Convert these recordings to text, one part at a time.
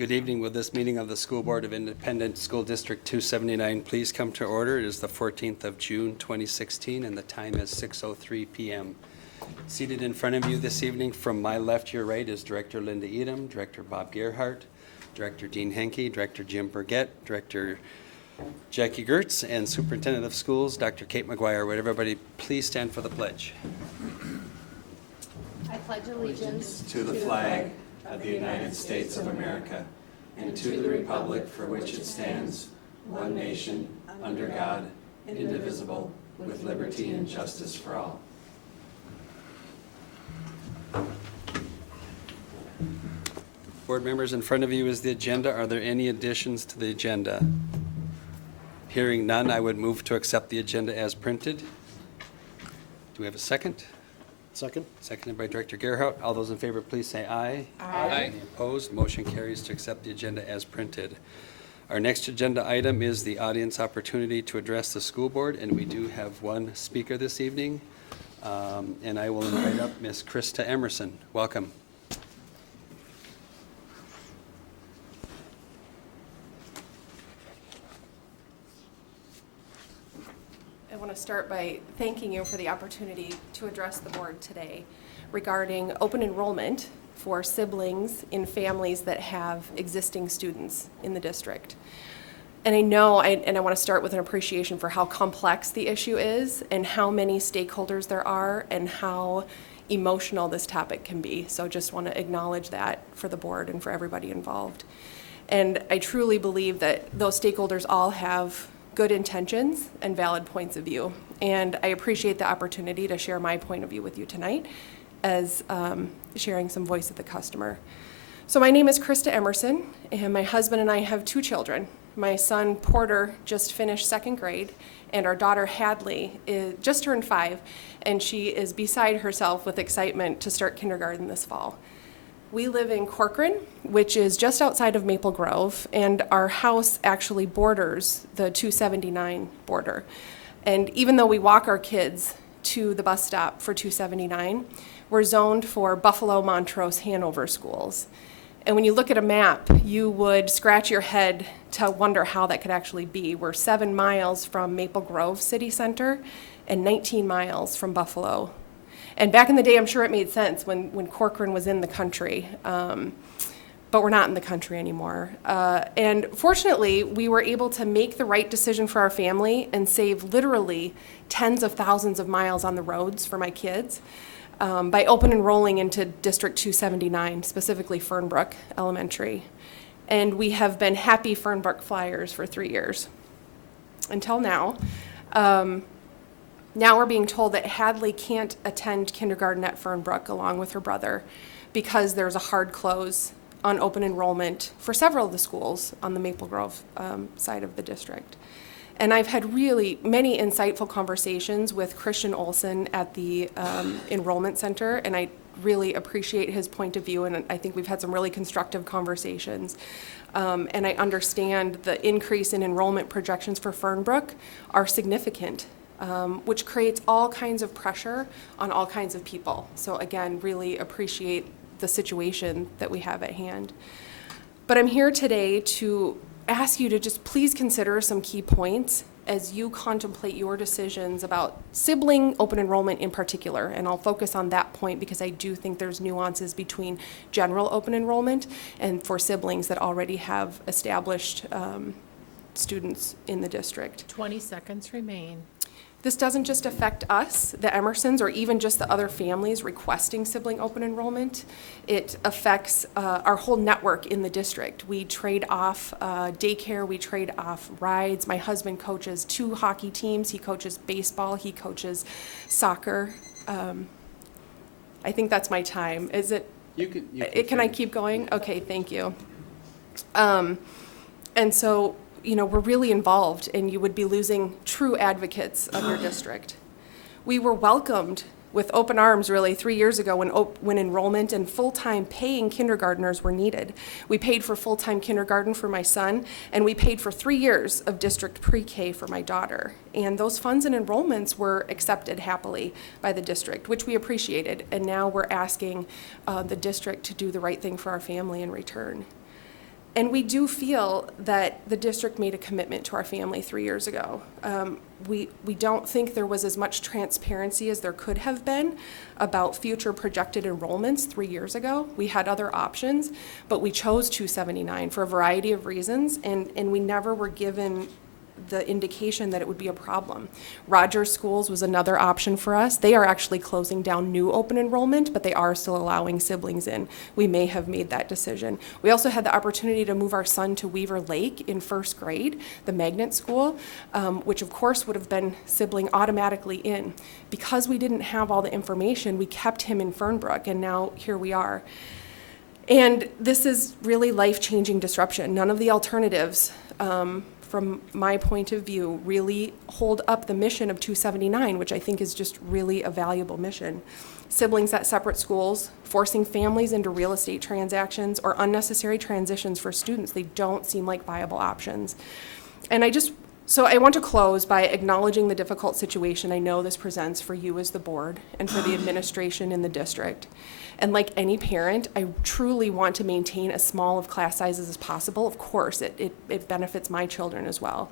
Good evening. Will this meeting of the School Board of Independent School District 279 please come to order? It is the 14th of June 2016 and the time is 6:03 p.m. Seated in front of you this evening from my left to your right is Director Linda Edom, Director Bob Gerhardt, Director Dean Henke, Director Jim Burgett, Director Jackie Gertz, and Superintendent of Schools, Dr. Kate McGuire. Would everybody please stand for the pledge? I pledge allegiance to the flag of the United States of America and to the republic for which it stands, one nation, under God, indivisible, with liberty and justice for all. Board members, in front of you is the agenda. Are there any additions to the agenda? Hearing none, I would move to accept the agenda as printed. Do we have a second? Second. Seconded by Director Gerhardt. All those in favor, please say aye. Aye. Any opposed? Motion carries to accept the agenda as printed. Our next agenda item is the audience opportunity to address the school board, and we do have one speaker this evening. And I will invite up Ms. Krista Emerson. Welcome. I want to start by thanking you for the opportunity to address the board today regarding open enrollment for siblings in families that have existing students in the district. And I know, and I want to start with an appreciation for how complex the issue is and how many stakeholders there are and how emotional this topic can be. So just want to acknowledge that for the board and for everybody involved. And I truly believe that those stakeholders all have good intentions and valid points of view. And I appreciate the opportunity to share my point of view with you tonight as sharing some voice of the customer. So my name is Krista Emerson, and my husband and I have two children. My son Porter just finished second grade, and our daughter Hadley just turned 5, and she is beside herself with excitement to start kindergarten this fall. We live in Corcoran, which is just outside of Maple Grove, and our house actually borders the 279 border. And even though we walk our kids to the bus stop for 279, we're zoned for Buffalo, Montrose, Hanover schools. And when you look at a map, you would scratch your head to wonder how that could actually be. We're 7 miles from Maple Grove City Center and 19 miles from Buffalo. And back in the day, I'm sure it made sense when Corcoran was in the country, but we're not in the country anymore. And fortunately, we were able to make the right decision for our family and save literally tens of thousands of miles on the roads for my kids by open enrolling into District 279, specifically Fernbrook Elementary. And we have been happy Fernbrook Flyers for 3 years, until now. Now we're being told that Hadley can't attend kindergarten at Fernbrook along with her brother because there's a hard close on open enrollment for several of the schools on the Maple Grove side of the district. And I've had really many insightful conversations with Christian Olson at the enrollment center, and I really appreciate his point of view, and I think we've had some really constructive conversations. And I understand the increase in enrollment projections for Fernbrook are significant. Which creates all kinds of pressure on all kinds of people. So again, really appreciate the situation that we have at hand. But I'm here today to ask you to just please consider some key points as you contemplate your decisions about sibling open enrollment in particular. And I'll focus on that point because I do think there's nuances between general open enrollment and for siblings that already have established students in the district. 20 seconds remain. This doesn't just affect us, the Emersons, or even just the other families requesting sibling open enrollment. It affects our whole network in the district. We trade off daycare, we trade off rides. My husband coaches 2 hockey teams. He coaches baseball, he coaches soccer. I think that's my time. Is it? Can I keep going? Okay, thank you. And so, you know, we're really involved, and you would be losing true advocates of your district. We were welcomed with open arms really 3 years ago when enrollment and full-time paying kindergartners were needed. We paid for full-time kindergarten for my son, and we paid for 3 years of district pre-K for my daughter. And those funds and enrollments were accepted happily by the district, which we appreciated. And now we're asking the district to do the right thing for our family in return. And we do feel that the district made a commitment to our family 3 years ago. We don't think there was as much transparency as there could have been about future projected enrollments 3 years ago. We had other options, but we chose 279 for a variety of reasons, and we never were given the indication that it would be a problem. Rogers Schools was another option for us. They are actually closing down new open enrollment, but they are still allowing siblings in. We may have made that decision. We also had the opportunity to move our son to Weaver Lake in first grade, the magnet school, which of course would have been sibling automatically in. Because we didn't have all the information, we kept him in Fernbrook, and now here we are. And this is really life-changing disruption. None of the alternatives, from my point of view, really hold up the mission of 279, which I think is just really a valuable mission. Siblings at separate schools, forcing families into real estate transactions or unnecessary transitions for students, they don't seem like viable options. And so I want to close by acknowledging the difficult situation I know this presents for you as the board and for the administration in the district. And like any parent, I truly want to maintain as small of class sizes as possible. Of course, it benefits my children as well,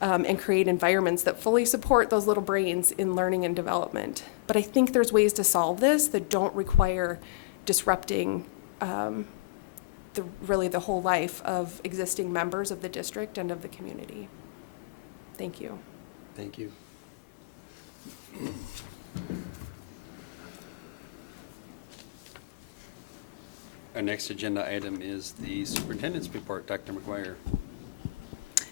and create environments that fully support those little brains in learning and development. But I think there's ways to solve this that don't require disrupting the whole life of existing members of the district and of the community. Thank you. Thank you. Our next agenda item is the superintendent's report. Dr. McGuire.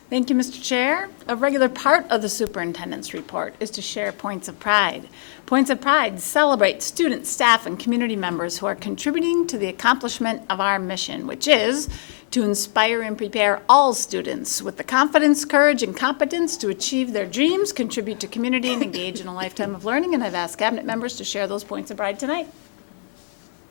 Thank you, Mr. Chair. A regular part of the superintendent's report is to share points of pride. Points of pride celebrate students, staff, and community members who are contributing to the accomplishment of our mission, which is to inspire and prepare all students with the confidence, courage, and competence to achieve their dreams, contribute to community, and engage in a lifetime of learning. And I've asked cabinet members to share those points of pride tonight.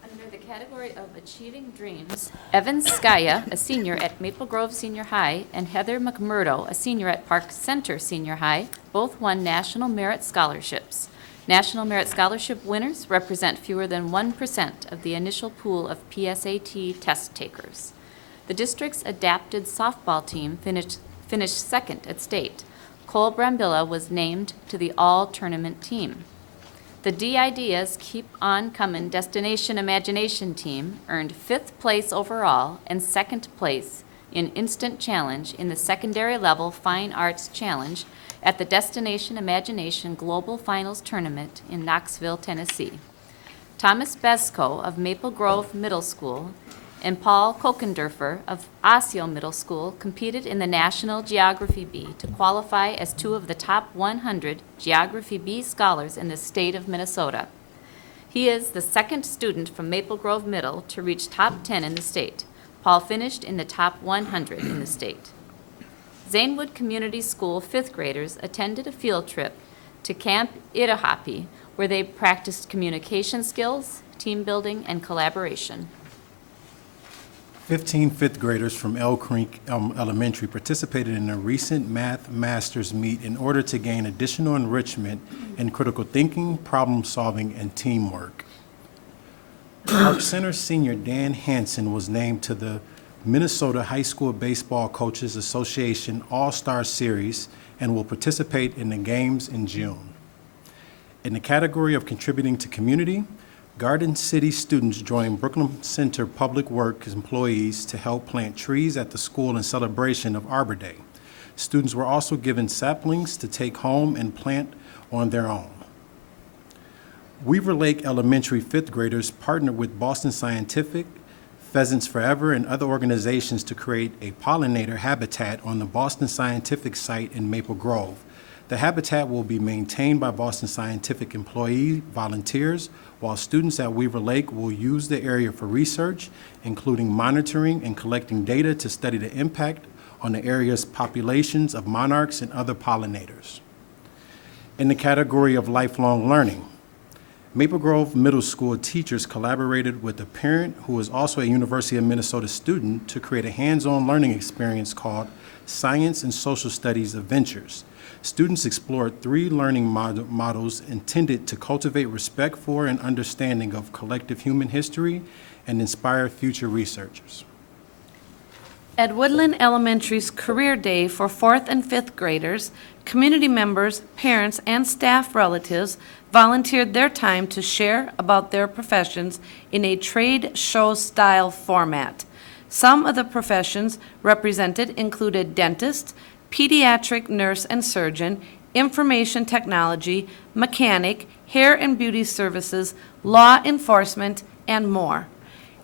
Under the category of Achieving Dreams, Evan Skaya, a senior at Maple Grove Senior High, and Heather McMurdo, a senior at Park Center Senior High, both won National Merit Scholarships. National Merit Scholarship winners represent fewer than 1% of the initial pool of PSAT test takers. The district's adapted softball team finished second at state. Cole Brambilla was named to the all-tournament team. The D-Ideas Keep On Comin' Destination Imagination team earned 5th place overall and 2nd place in Instant Challenge in the secondary level Fine Arts Challenge at the Destination Imagination Global Finals Tournament in Knoxville, Tennessee. Thomas Besko of Maple Grove Middle School and Paul Kokendorfer of Osseo Middle School competed in the National Geography Bee to qualify as 2 of the top 100 Geography Bee scholars in the state of Minnesota. He is the 2nd student from Maple Grove Middle to reach top 10 in the state. Paul finished in the top 100 in the state. Zanewood Community School 5th graders attended a field trip to Camp Itahapi, where they practiced communication skills, team building, and collaboration. 15 fifth graders from Elk Creek Elementary participated in a recent Math Masters meet in order to gain additional enrichment in critical thinking, problem solving, and teamwork. Park Center senior Dan Hansen was named to the Minnesota High School Baseball Coaches Association All-Star Series and will participate in the games in June. In the category of contributing to community, Garden City students joined Brooklyn Center Public Works employees to help plant trees at the school in celebration of Arbor Day. Students were also given saplings to take home and plant on their own. Weaver Lake Elementary 5th graders partnered with Boston Scientific, Pheasants Forever, and other organizations to create a pollinator habitat on the Boston Scientific site in Maple Grove. The habitat will be maintained by Boston Scientific employee volunteers, while students at Weaver Lake will use the area for research, including monitoring and collecting data to study the impact on the area's populations of monarchs and other pollinators. In the category of lifelong learning, Maple Grove Middle School teachers collaborated with a parent who is also a University of Minnesota student to create a hands-on learning experience called Science and Social Studies Adventures. Students explored 3 learning models intended to cultivate respect for and understanding of collective human history and inspire future researchers. At Woodland Elementary's Career Day for 4th and 5th graders, community members, parents, and staff relatives volunteered their time to share about their professions in a trade show style format. Some of the professions represented included dentist, pediatric nurse and surgeon, information technology, mechanic, hair and beauty services, law enforcement, and more.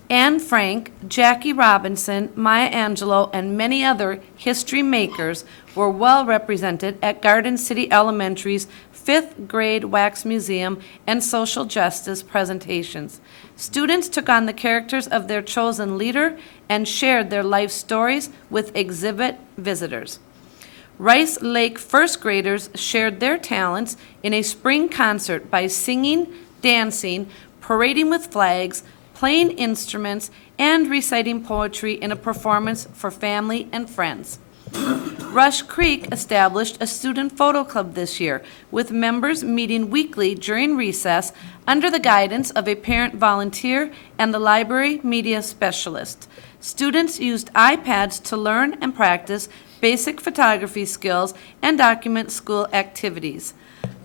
Anne Frank, Jackie Robinson, Maya Angelou, and many other history makers were well represented at Garden City Elementary's 5th grade Wax Museum and Social Justice presentations. Students took on the characters of their chosen leader and shared their life stories with exhibit visitors. Rice Lake first graders shared their talents in a spring concert by singing, dancing, parading with flags, playing instruments, and reciting poetry in a performance for family and friends. Rush Creek established a student photo club this year, with members meeting weekly during recess under the guidance of a parent volunteer and the library media specialist. Students used iPads to learn and practice basic photography skills and document school activities.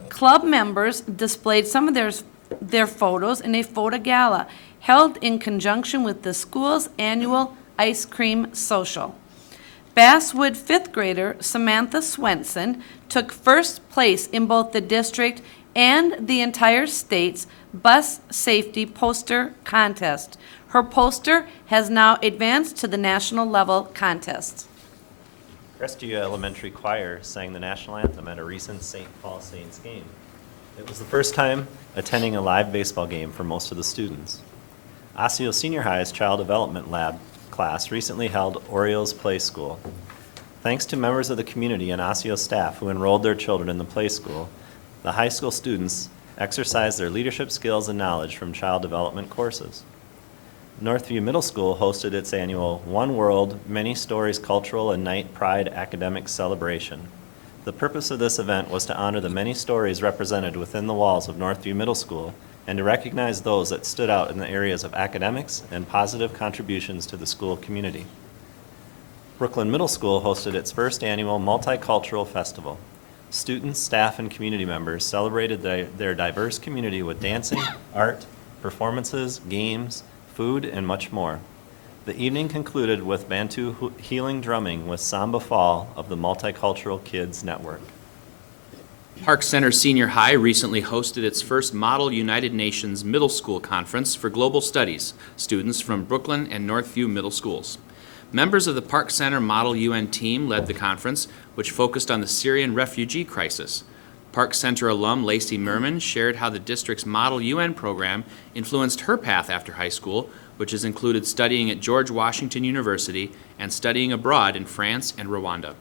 Club members displayed some of their photos in a photo gala held in conjunction with the school's annual ice cream social. Basswood 5th grader Samantha Swenson took first place in both the district and the entire state's bus safety poster contest. Her poster has now advanced to the national level contest. Crestview Elementary Choir sang the national anthem at a recent St. Paul Saints game. It was the first time attending a live baseball game for most of the students. Osseo Senior High's Child Development Lab class recently held Orioles Play School. Thanks to members of the community and Osseo staff who enrolled their children in the play school, the high school students exercised their leadership skills and knowledge from child development courses. Northview Middle School hosted its annual One World, Many Stories Cultural and Night Pride Academic Celebration. The purpose of this event was to honor the many stories represented within the walls of Northview Middle School and to recognize those that stood out in the areas of academics and positive contributions to the school community. Brooklyn Middle School hosted its first annual Multicultural Festival. Students, staff, and community members celebrated their diverse community with dancing, art, performances, games, food, and much more. The evening concluded with Bantu healing drumming with Samba Fall of the Multicultural Kids Network. Park Center Senior High recently hosted its first Model United Nations Middle School Conference for Global Studies, students from Brooklyn and Northview Middle Schools. Members of the Park Center Model UN team led the conference, which focused on the Syrian refugee crisis. Park Center alum Lacey Merman shared how the district's Model UN program influenced her path after high school, which has included studying at George Washington University and studying abroad in France and Rwanda.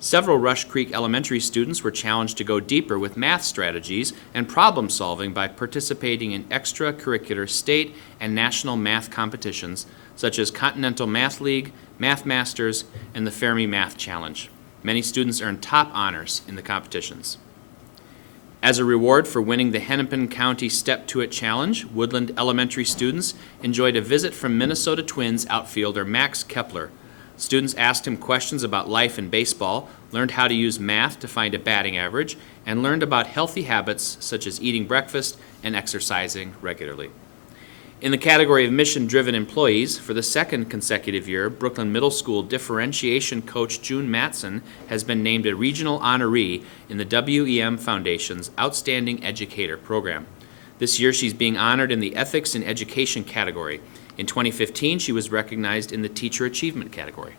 Several Rush Creek Elementary students were challenged to go deeper with math strategies and problem solving by participating in extracurricular state and national math competitions such as Continental Math League, Math Masters, and the Fermi Math Challenge. Many students earned top honors in the competitions. As a reward for winning the Hennepin County Step To It Challenge, Woodland Elementary students enjoyed a visit from Minnesota Twins outfielder Max Kepler. Students asked him questions about life and baseball, learned how to use math to find a batting average, and learned about healthy habits such as eating breakfast and exercising regularly. In the category of mission-driven employees, for the second consecutive year, Brooklyn Middle School differentiation coach June Matson has been named a regional honoree in the WEM Foundation's Outstanding Educator program. This year, she's being honored in the Ethics in Education category. In 2015, she was recognized in the Teacher Achievement category.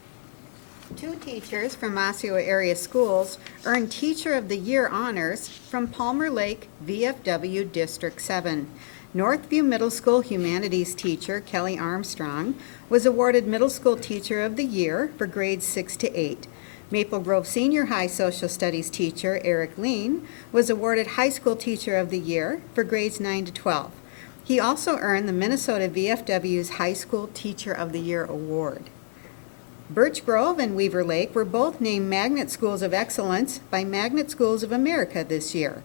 2 teachers from Osseo area schools earned Teacher of the Year honors from Palmer Lake VFW District 7. Northview Middle School Humanities teacher Kelly Armstrong was awarded Middle School Teacher of the Year for grades 6 to 8. Maple Grove Senior High Social Studies teacher Eric Lean was awarded High School Teacher of the Year for grades 9 to 12. He also earned the Minnesota VFW's High School Teacher of the Year award. Birch Grove and Weaver Lake were both named Magnet Schools of Excellence by Magnet Schools of America this year.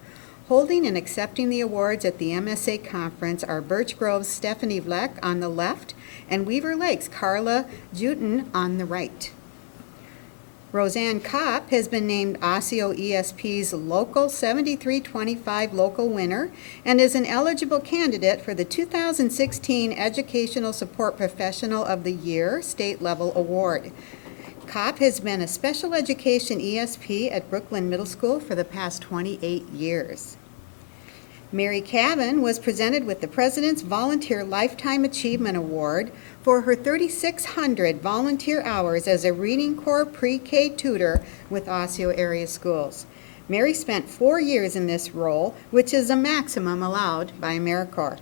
Holding and accepting the awards at the MSA conference are Birch Grove's Stephanie Vleck on the left and Weaver Lake's Carla Juten on the right. Roseanne Kopp has been named Osseo ESP's Local 7325 Local Winner and is an eligible candidate for the 2016 Educational Support Professional of the Year State Level Award. Kopp has been a special education ESP at Brooklyn Middle School for the past 28 years. Mary Cavan was presented with the President's Volunteer Lifetime Achievement Award for her 3,600 volunteer hours as a Reading Corps pre-K tutor with Osseo area schools. Mary spent 4 years in this role, which is a maximum allowed by AmeriCorps.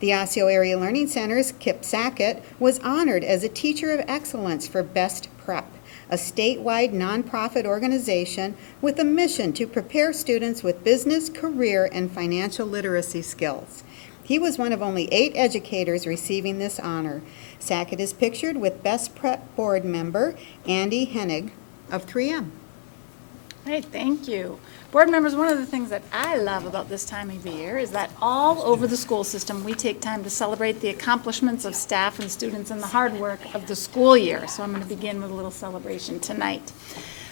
The Osseo Area Learning Center's Kip Sackett was honored as a Teacher of Excellence for Best Prep, a statewide nonprofit organization with a mission to prepare students with business, career, and financial literacy skills. He was one of only 8 educators receiving this honor. Sackett is pictured with Best Prep Board member Andy Hennig of 3M. Great, thank you. Board members, one of the things that I love about this time of year is that all over the school system, we take time to celebrate the accomplishments of staff and students and the hard work of the school year. So I'm going to begin with a little celebration tonight.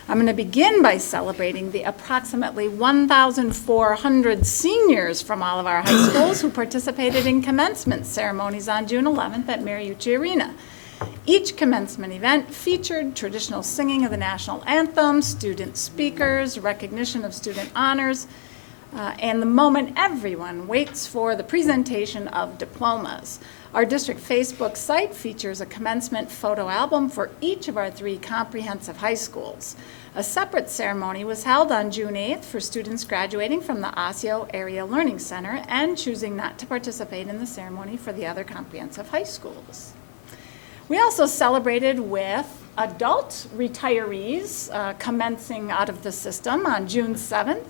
I'm going to begin by celebrating the approximately 1,400 seniors from all of our high schools who participated in commencement ceremonies on June 11th at Mariucci Arena. Each commencement event featured traditional singing of the national anthem, student speakers, recognition of student honors, and the moment everyone waits for the presentation of diplomas. Our district Facebook site features a commencement photo album for each of our 3 comprehensive high schools. A separate ceremony was held on June 8th for students graduating from the Osseo Area Learning Center and choosing not to participate in the ceremony for the other comprehensive high schools. We also celebrated with adult retirees commencing out of the system on June 7th.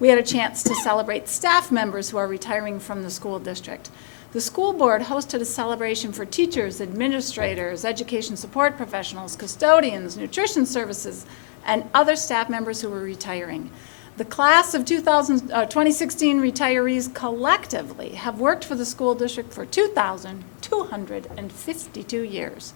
We had a chance to celebrate staff members who are retiring from the school district. The school board hosted a celebration for teachers, administrators, education support professionals, custodians, nutrition services, and other staff members who were retiring. The class of 2016 retirees collectively have worked for the school district for 2,252 years.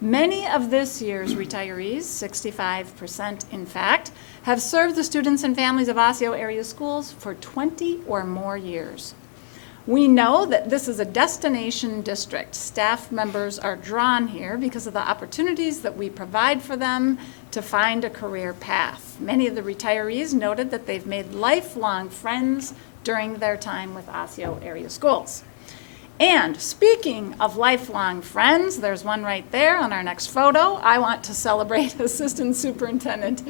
Many of this year's retirees, 65% in fact, have served the students and families of Osseo area schools for 20 or more years. We know that this is a destination district. Staff members are drawn here because of the opportunities that we provide for them to find a career path. Many of the retirees noted that they've made lifelong friends during their time with Osseo area schools. And speaking of lifelong friends, there's one right there on our next photo. I want to celebrate Assistant Superintendent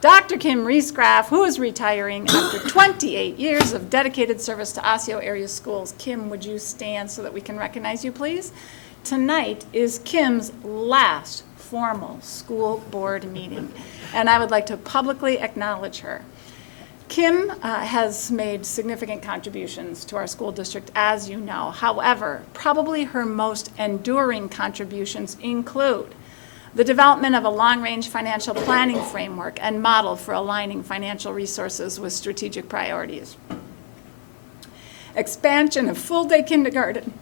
Dr. Kim Riesgraff, who is retiring after 28 years of dedicated service to Osseo area schools. Kim, would you stand so that we can recognize you, please? Tonight is Kim's last formal school board meeting, and I would like to publicly acknowledge her. Kim has made significant contributions to our school district, as you know. However, probably her most enduring contributions include the development of a long-range financial planning framework and model for aligning financial resources with strategic priorities, expansion of full-day kindergarten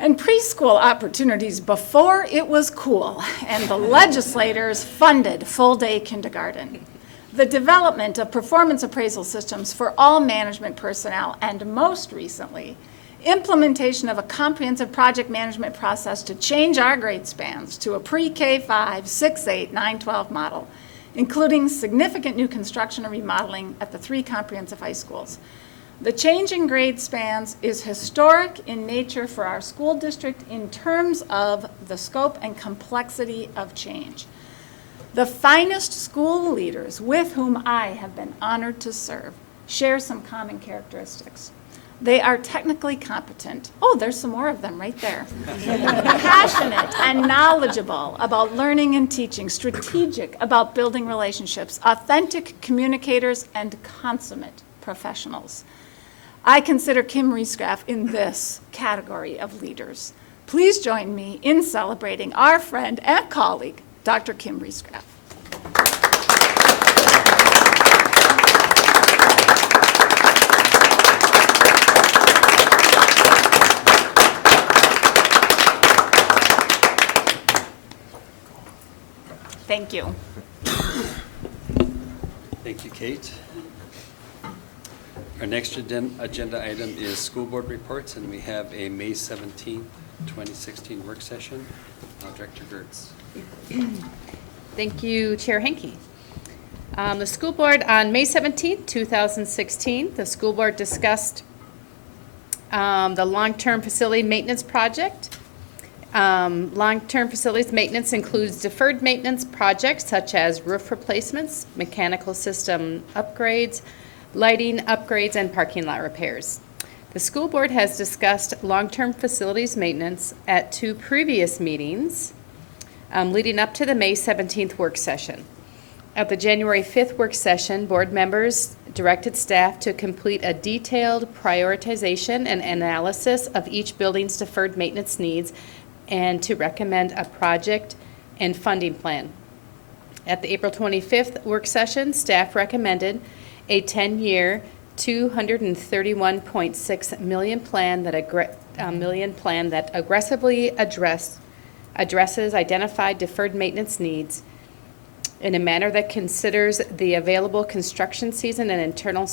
and preschool opportunities before it was cool, and the legislators funded full-day kindergarten, the development of performance appraisal systems for all management personnel, and most recently, implementation of a comprehensive project management process to change our grade spans to a pre-K-5, 6-8, 9-12 model, including significant new construction and remodeling at the 3 comprehensive high schools. The change in grade spans is historic in nature for our school district in terms of the scope and complexity of change. The finest school leaders with whom I have been honored to serve share some common characteristics. They are technically competent. Oh, there's some more of them right there. Passionate and knowledgeable about learning and teaching, strategic about building relationships, authentic communicators, and consummate professionals. I consider Kim Riesgraff in this category of leaders. Please join me in celebrating our friend and colleague, Dr. Kim Riesgraff. Thank you. Thank you, Kate. Our next agenda item is school board reports, and we have a May 17, 2016 work session. Director Gertz. Thank you, Chair Henke. The school board on May 17, 2016, the school board discussed the long-term facility maintenance project. Long-term facilities maintenance includes deferred maintenance projects such as roof replacements, mechanical system upgrades, lighting upgrades, and parking lot repairs. The school board has discussed long-term facilities maintenance at 2 previous meetings leading up to the May 17th work session. At the January 5th work session, board members directed staff to complete a detailed prioritization and analysis of each building's deferred maintenance needs and to recommend a project and funding plan. At the April 25th work session, staff recommended a 10-year, $231.6 million plan that aggressively addresses identified deferred maintenance needs in a manner that considers the available construction season and internal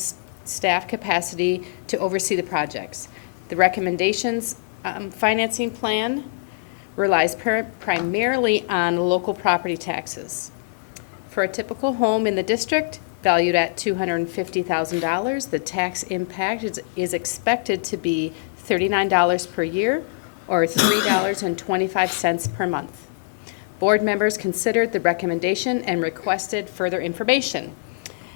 staff capacity to oversee the projects. The recommendations financing plan relies primarily on local property taxes. For a typical home in the district, valued at $250,000, the tax impact is expected to be $39 per year or $3.25 per month. Board members considered the recommendation and requested further information.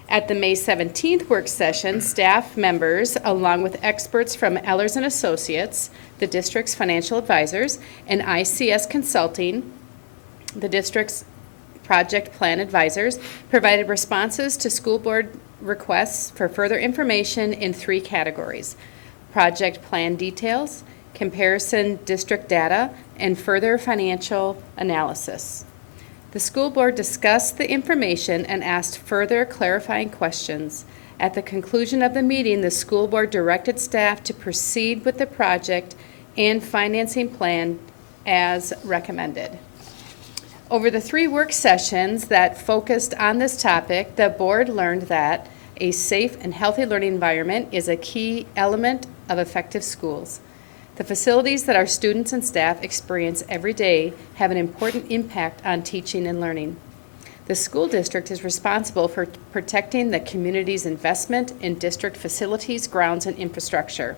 At the May 17th work session, staff members, along with experts from Ehlers & Associates, the district's financial advisors, and ICS Consulting, the district's project plan advisors, provided responses to school board requests for further information in 3 categories: project plan details, comparison district data, and further financial analysis. The school board discussed the information and asked further clarifying questions. At the conclusion of the meeting, the school board directed staff to proceed with the project and financing plan as recommended. Over the 3 work sessions that focused on this topic, the board learned that a safe and healthy learning environment is a key element of effective schools. The facilities that our students and staff experience every day have an important impact on teaching and learning. The school district is responsible for protecting the community's investment in district facilities, grounds, and infrastructure.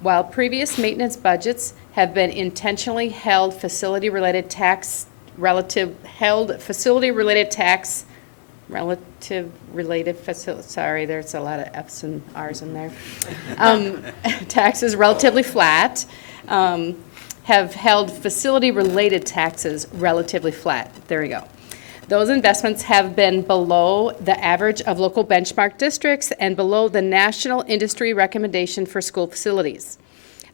While previous maintenance budgets have been intentionally held facility-related tax relative sorry, there's a lot of F's and R's in there. Taxes relatively flat, have held facility-related taxes relatively flat. There we go. Those investments have been below the average of local benchmark districts and below the national industry recommendation for school facilities.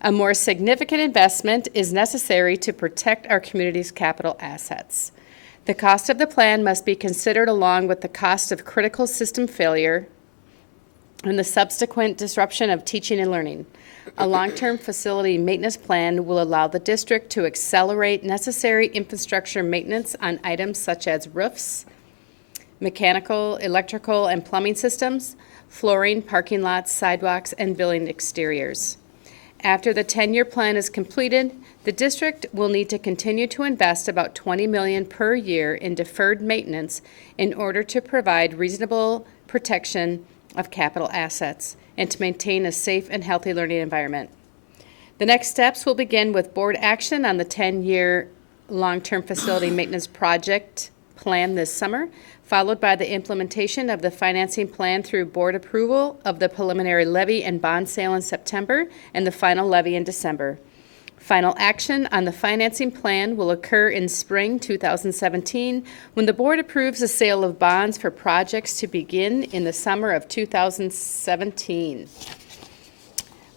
A more significant investment is necessary to protect our community's capital assets. The cost of the plan must be considered along with the cost of critical system failure and the subsequent disruption of teaching and learning. A long-term facility maintenance plan will allow the district to accelerate necessary infrastructure maintenance on items such as roofs, mechanical, electrical, and plumbing systems, flooring, parking lots, sidewalks, and building exteriors. After the 10-year plan is completed, the district will need to continue to invest about $20 million per year in deferred maintenance in order to provide reasonable protection of capital assets and to maintain a safe and healthy learning environment. The next steps will begin with board action on the 10-year long-term facility maintenance project plan this summer, followed by the implementation of the financing plan through board approval of the preliminary levy and bond sale in September and the final levy in December. Final action on the financing plan will occur in spring 2017 when the board approves the sale of bonds for projects to begin in the summer of 2017.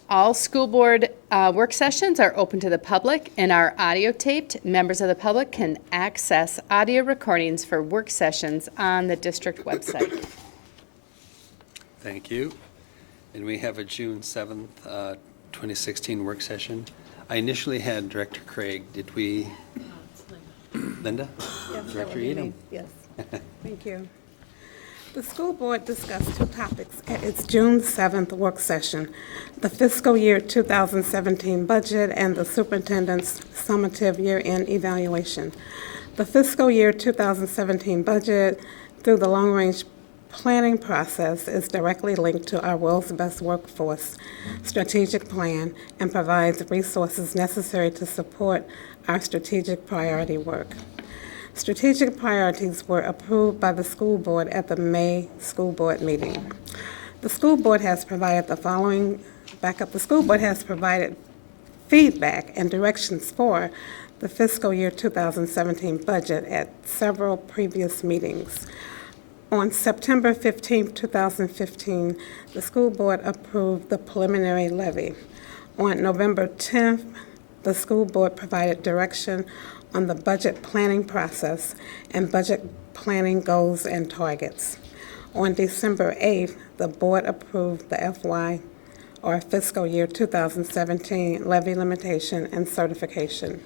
All school board work sessions are open to the public and are audio taped. Members of the public can access audio recordings for work sessions on the district website. Thank you. And we have a June 7th, 2016 work session. I initially had Director Craig. Did we? Linda? Director Edom. Yes, thank you. The school board discussed two topics at its June 7th work session, the fiscal year 2017 budget and the superintendent's summative year-end evaluation. The fiscal year 2017 budget, through the long-range planning process, is directly linked to our World's Best Workforce strategic plan and provides resources necessary to support our strategic priority work. Strategic priorities were approved by the school board at the May school board meeting. The school board has provided the following backup. The school board has provided feedback and directions for the fiscal year 2017 budget at several previous meetings. On September 15, 2015, the school board approved the preliminary levy. On November 10th, the school board provided direction on the budget planning process and budget planning goals and targets. On December 8th, the board approved the FY or fiscal year 2017 levy limitation and certification.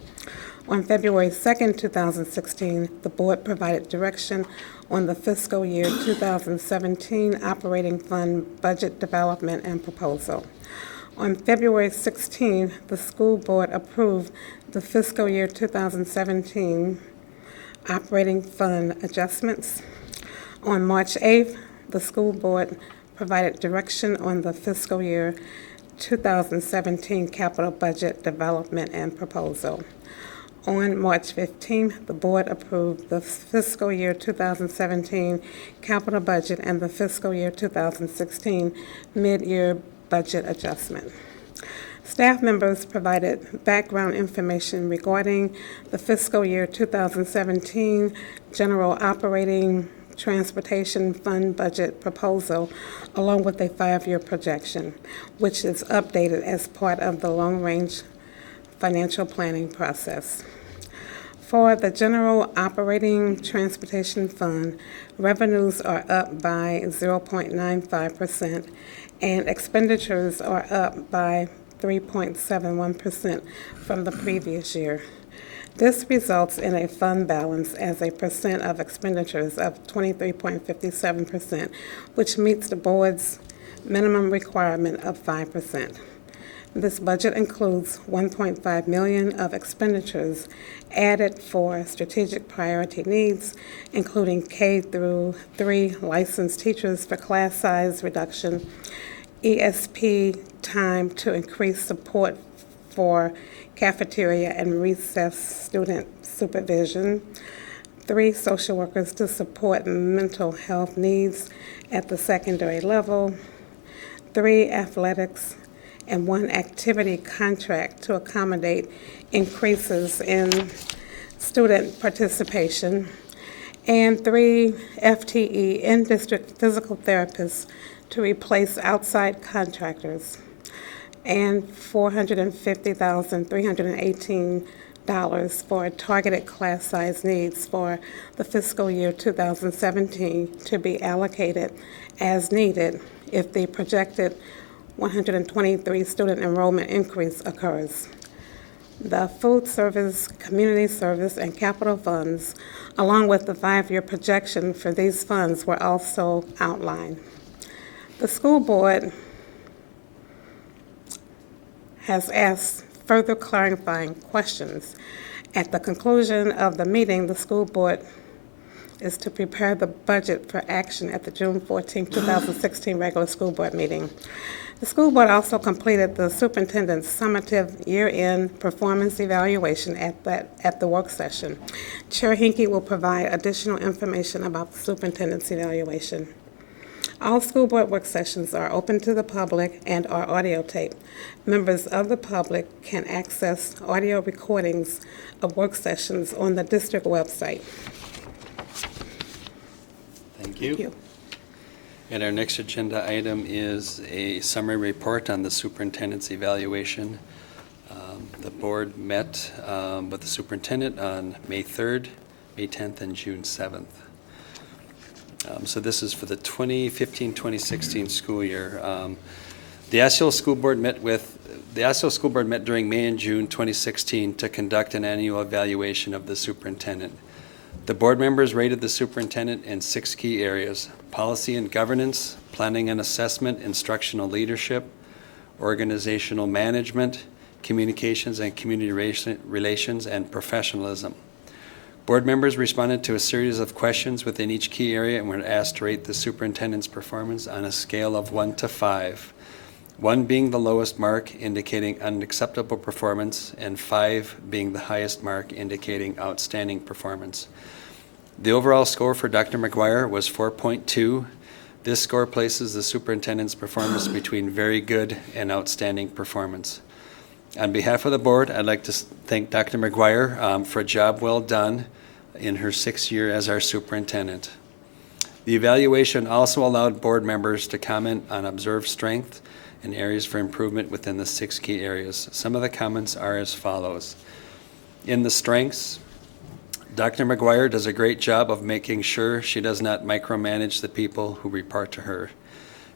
On February 2nd, 2016, the board provided direction on the fiscal year 2017 operating fund budget development and proposal. On February 16, the school board approved the fiscal year 2017 operating fund adjustments. On March 8th, the school board provided direction on the fiscal year 2017 capital budget development and proposal. On March 15th, the board approved the fiscal year 2017 capital budget and the fiscal year 2016 mid-year budget adjustment. Staff members provided background information regarding the fiscal year 2017 general operating transportation fund budget proposal, along with a 5-year projection, which is updated as part of the long-range financial planning process. For the general operating transportation fund, revenues are up by 0.95%, and expenditures are up by 3.71% from the previous year. This results in a fund balance as a percent of expenditures of 23.57%, which meets the board's minimum requirement of 5%. This budget includes $1.5 million of expenditures added for strategic priority needs, including K-3 licensed teachers for class size reduction, ESP time to increase support for cafeteria and recess student supervision, 3 social workers to support mental health needs at the secondary level, 3 athletics, and 1 activity contract to accommodate increases in student participation, and 3 FTE in-district physical therapists to replace outside contractors, and $450,318 for targeted class size needs for the fiscal year 2017 to be allocated as needed if the projected 123 student enrollment increase occurs. The food service, community service, and capital funds, along with the 5-year projection for these funds, were also outlined. The school board has asked further clarifying questions. At the conclusion of the meeting, the school board is to prepare the budget for action at the June 14, 2016 regular school board meeting. The school board also completed the superintendent's summative year-end performance evaluation at the work session. Chair Hinkie will provide additional information about the superintendent's evaluation. All school board work sessions are open to the public and are audio taped. Members of the public can access audio recordings of work sessions on the district website. Thank you. Thank you. And our next agenda item is a summary report on the superintendent's evaluation. The board met with the superintendent on May 3rd, May 10th, and June 7th. So this is for the 2015-2016 school year. The Osseo School Board met during May and June 2016 to conduct an annual evaluation of the superintendent. The board members rated the superintendent in 6 key areas: policy and governance, planning and assessment, instructional leadership, organizational management, communications and community relations, and professionalism. Board members responded to a series of questions within each key area and were asked to rate the superintendent's performance on a scale of 1 to 5. 1 being the lowest mark, indicating unacceptable performance, and 5 being the highest mark, indicating outstanding performance. The overall score for Dr. McGuire was 4.2. This score places the superintendent's performance between very good and outstanding performance. On behalf of the board, I'd like to thank Dr. McGuire for a job well done in her 6th year as our superintendent. The evaluation also allowed board members to comment on observed strength and areas for improvement within the 6 key areas. Some of the comments are as follows. In the strengths, Dr. McGuire does a great job of making sure she does not micromanage the people who report to her.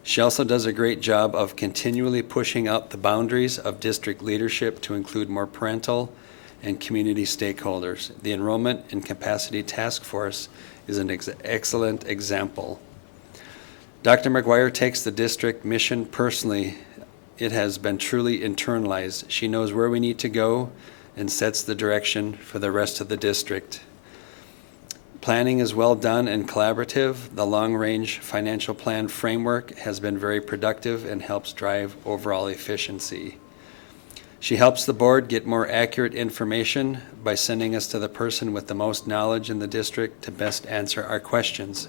She also does a great job of continually pushing out the boundaries of district leadership to include more parental and community stakeholders. The Enrollment and Capacity Task Force is an excellent example. Dr. McGuire takes the district mission personally. It has been truly internalized. She knows where we need to go and sets the direction for the rest of the district. Planning is well done and collaborative. The long-range financial plan framework has been very productive and helps drive overall efficiency. She helps the board get more accurate information by sending us to the person with the most knowledge in the district to best answer our questions.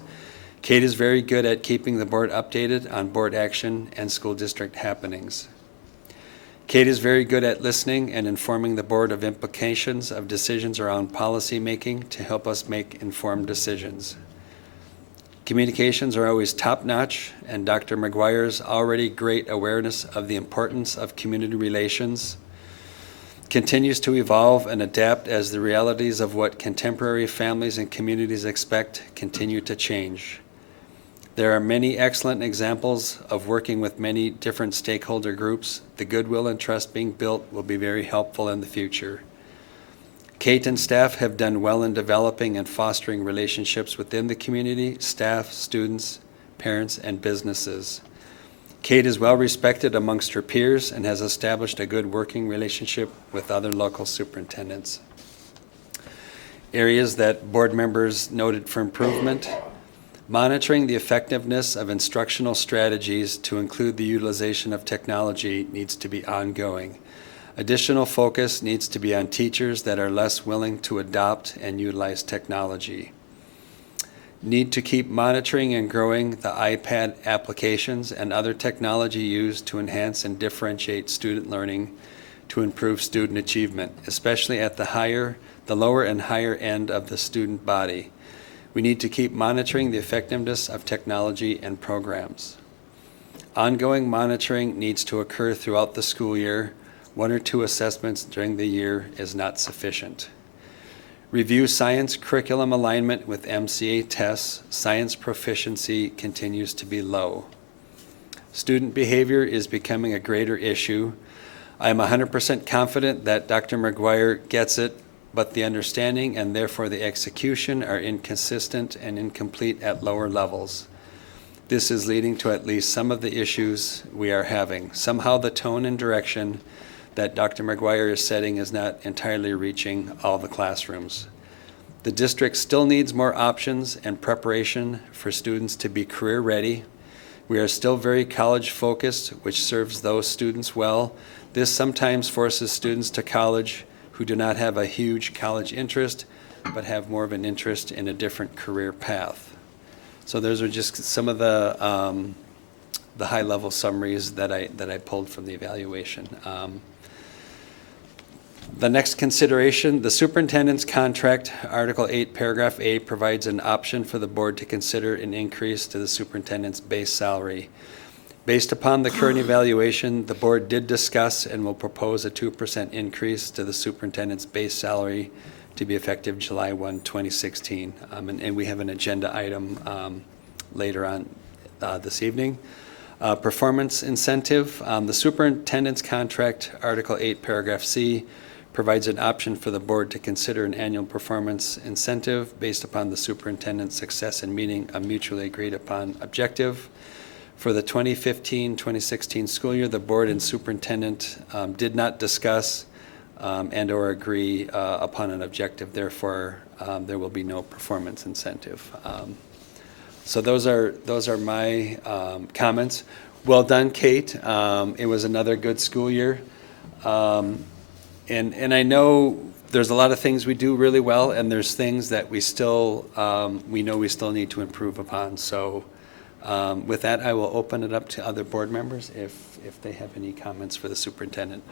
Kate is very good at keeping the board updated on board action and school district happenings. Kate is very good at listening and informing the board of implications of decisions around policy making to help us make informed decisions. Communications are always top-notch, and Dr. McGuire's already great awareness of the importance of community relations continues to evolve and adapt as the realities of what contemporary families and communities expect continue to change. There are many excellent examples of working with many different stakeholder groups. The goodwill and trust being built will be very helpful in the future. Kate and staff have done well in developing and fostering relationships within the community, staff, students, parents, and businesses. Kate is well respected amongst her peers and has established a good working relationship with other local superintendents. Areas that board members noted for improvement: monitoring the effectiveness of instructional strategies to include the utilization of technology needs to be ongoing. Additional focus needs to be on teachers that are less willing to adopt and utilize technology. Need to keep monitoring and growing the iPad applications and other technology used to enhance and differentiate student learning to improve student achievement, especially at the lower and higher end of the student body. We need to keep monitoring the effectiveness of technology and programs. Ongoing monitoring needs to occur throughout the school year. 1 or 2 assessments during the year is not sufficient. Review science curriculum alignment with MCA tests. Science proficiency continues to be low. Student behavior is becoming a greater issue. I am 100% confident that Dr. McGuire gets it, but the understanding and therefore the execution are inconsistent and incomplete at lower levels. This is leading to at least some of the issues we are having. Somehow the tone and direction that Dr. McGuire is setting is not entirely reaching all the classrooms. The district still needs more options and preparation for students to be career ready. We are still very college focused, which serves those students well. This sometimes forces students to college who do not have a huge college interest, but have more of an interest in a different career path. So those are just some of the high-level summaries that I pulled from the evaluation. The next consideration, the superintendent's contract, Article 8, Paragraph A, provides an option for the board to consider an increase to the superintendent's base salary. Based upon the current evaluation, the board did discuss and will propose a 2% increase to the superintendent's base salary to be effective July 1, 2016. And we have an agenda item later on this evening. Performance incentive, the superintendent's contract, Article 8, Paragraph C, provides an option for the board to consider an annual performance incentive based upon the superintendent's success in meeting a mutually agreed upon objective. For the 2015-2016 school year, the board and superintendent did not discuss and/or agree upon an objective. Therefore, there will be no performance incentive. So those are my comments. Well done, Kate. It was another good school year. And I know there's a lot of things we do really well, and there's things that we still, we know we still need to improve upon. So with that, I will open it up to other board members if they have any comments for the superintendent.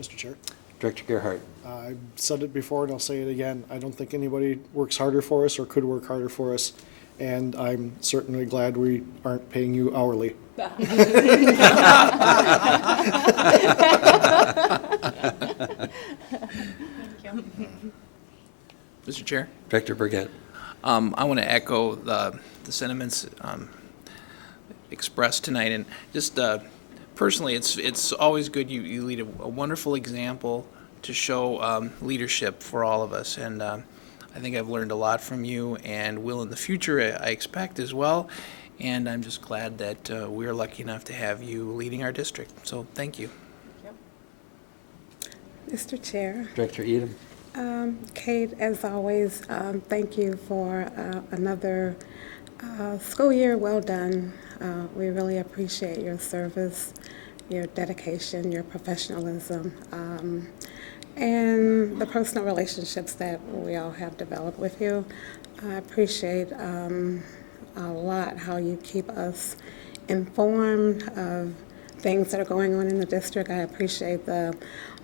Mr. Chair, Director Gerhardt. I've said it before and I'll say it again. I don't think anybody works harder for us or could work harder for us. And I'm certainly glad we aren't paying you hourly. Mr. Chair, Director Burgett. I want to echo the sentiments expressed tonight, and just personally, it's always good. You lead a wonderful example to show leadership for all of us, and I think I've learned a lot from you, and will in the future, I expect as well. And I'm just glad that we're lucky enough to have you leading our district. So thank you. Mr. Chair, Director Edom. Kate, as always, thank you for another school year well done. We really appreciate your service, your dedication, your professionalism, and the personal relationships that we all have developed with you. I appreciate a lot how you keep us informed of things that are going on in the district. I appreciate the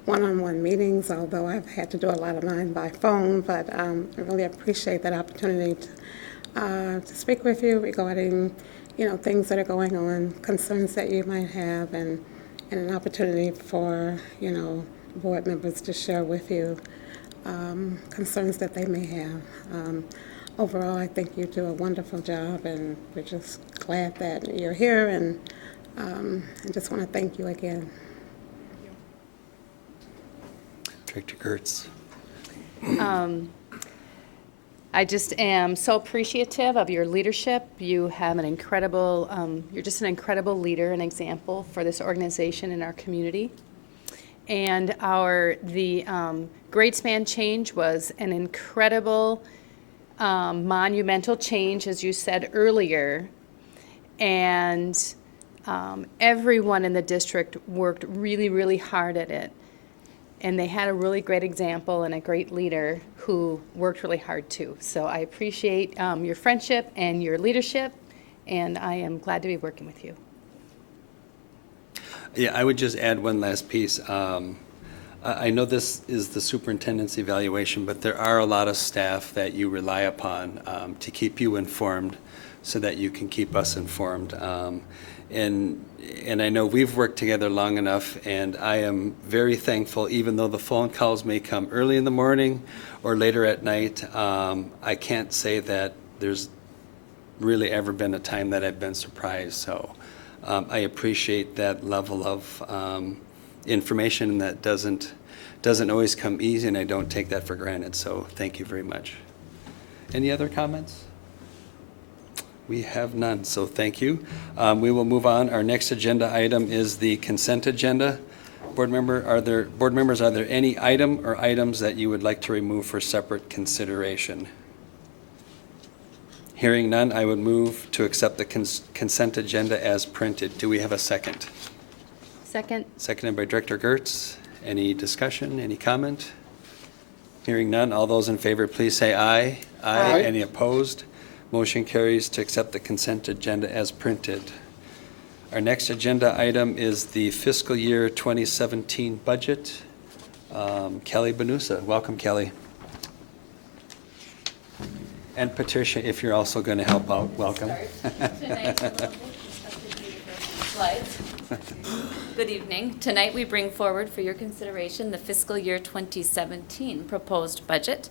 one-on-one meetings, although I've had to do a lot of mine by phone, but I really appreciate that opportunity to speak with you regarding, things that are going on, concerns that you might have, and an opportunity for, board members to share with you concerns that they may have. Overall, I think you do a wonderful job, and we're just glad that you're here, and I just want to thank you again. Director Gertz. I just am so appreciative of your leadership. You have an incredible, you're just an incredible leader and example for this organization and our community. And the Great Span change was an incredible, monumental change, as you said earlier. And everyone in the district worked really, really hard at it. And they had a really great example and a great leader who worked really hard too. So I appreciate your friendship and your leadership, and I am glad to be working with you. Yeah, I would just add one last piece. I know this is the superintendent's evaluation, but there are a lot of staff that you rely upon to keep you informed so that you can keep us informed. And I know we've worked together long enough, and I am very thankful, even though the phone calls may come early in the morning or later at night. I can't say that there's really ever been a time that I've been surprised. So I appreciate that level of information, and that doesn't always come easy, and I don't take that for granted. So thank you very much. Any other comments? We have none, so thank you. We will move on. Our next agenda item is the consent agenda. Board members, are there any item or items that you would like to remove for separate consideration? Hearing none, I would move to accept the consent agenda as printed. Do we have a second? Second. Seconded by Director Gertz. Any discussion, any comment? Hearing none, all those in favor, please say aye. Aye. Any opposed? Motion carries to accept the consent agenda as printed. Our next agenda item is the fiscal year 2017 budget. Kelly Benusa. Welcome, Kelly. And Patricia, if you're also going to help out, welcome. Good evening. Tonight we bring forward for your consideration the fiscal year 2017 proposed budget.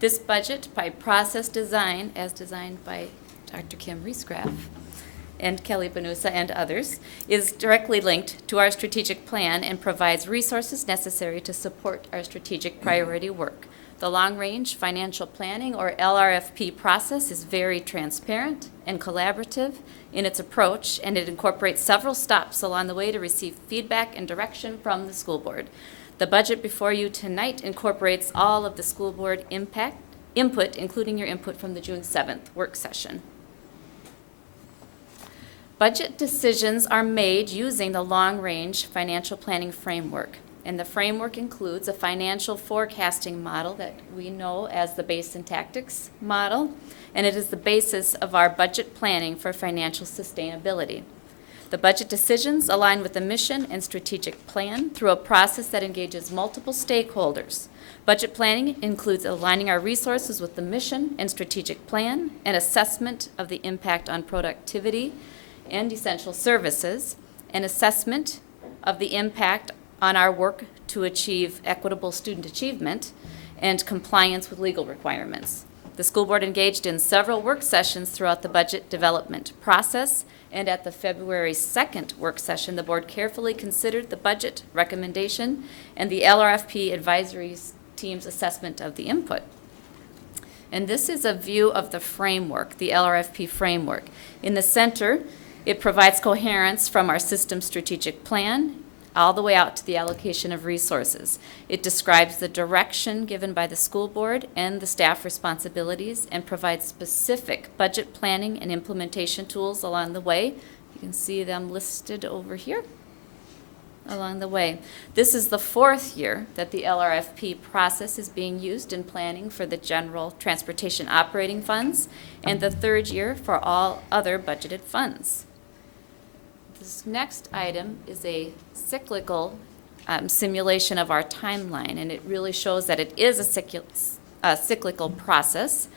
This budget, by process design, as designed by Dr. Kim Riesgraff, and Kelly Benusa and others, is directly linked to our strategic plan and provides resources necessary to support our strategic priority work. The long-range financial planning, or LRFP process, is very transparent and collaborative in its approach, and it incorporates several stops along the way to receive feedback and direction from the school board. The budget before you tonight incorporates all of the school board input, including your input from the June 7th work session. Budget decisions are made using the long-range financial planning framework, and the framework includes a financial forecasting model that we know as the Base and Tactics model, and it is the basis of our budget planning for financial sustainability. The budget decisions align with the mission and strategic plan through a process that engages multiple stakeholders. Budget planning includes aligning our resources with the mission and strategic plan, and assessment of the impact on productivity and essential services, an assessment of the impact on our work to achieve equitable student achievement, and compliance with legal requirements. The school board engaged in several work sessions throughout the budget development process, and at the February 2nd work session, the board carefully considered the budget recommendation and the LRFP advisory team's assessment of the input. And this is a view of the framework, the LRFP framework. In the center, it provides coherence from our system strategic plan all the way out to the allocation of resources. It describes the direction given by the school board and the staff responsibilities, and provides specific budget planning and implementation tools along the way. You can see them listed over here along the way. This is the 4th year that the LRFP process is being used in planning for the general transportation operating funds, and the 3rd year for all other budgeted funds. This next item is a cyclical simulation of our timeline, and it really shows that it is a cyclical process,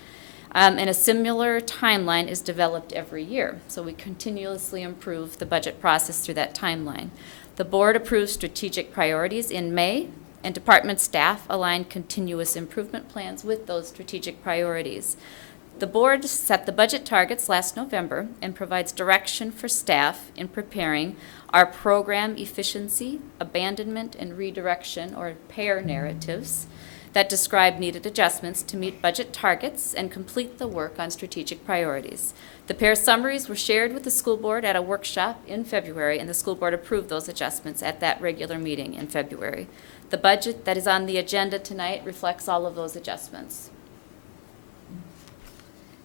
and a similar timeline is developed every year. So we continuously improve the budget process through that timeline. The board approves strategic priorities in May, and department staff align continuous improvement plans with those strategic priorities. The board set the budget targets last November and provides direction for staff in preparing our program efficiency, abandonment, and redirection, or PAIR narratives, that describe needed adjustments to meet budget targets and complete the work on strategic priorities. The PAIR summaries were shared with the school board at a workshop in February, and the school board approved those adjustments at that regular meeting in February. The budget that is on the agenda tonight reflects all of those adjustments.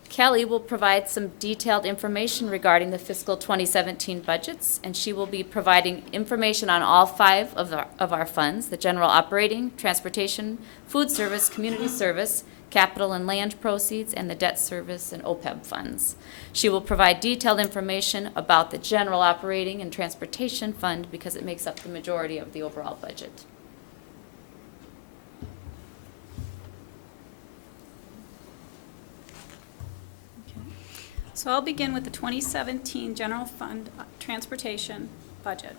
Kelly will provide some detailed information regarding the fiscal 2017 budgets, and she will be providing information on all 5 of our funds: the general operating, transportation, food service, community service, capital and land proceeds, and the debt service and OPEB funds. She will provide detailed information about the general operating and transportation fund because it makes up the majority of the overall budget. So I'll begin with the 2017 General Fund Transportation budget.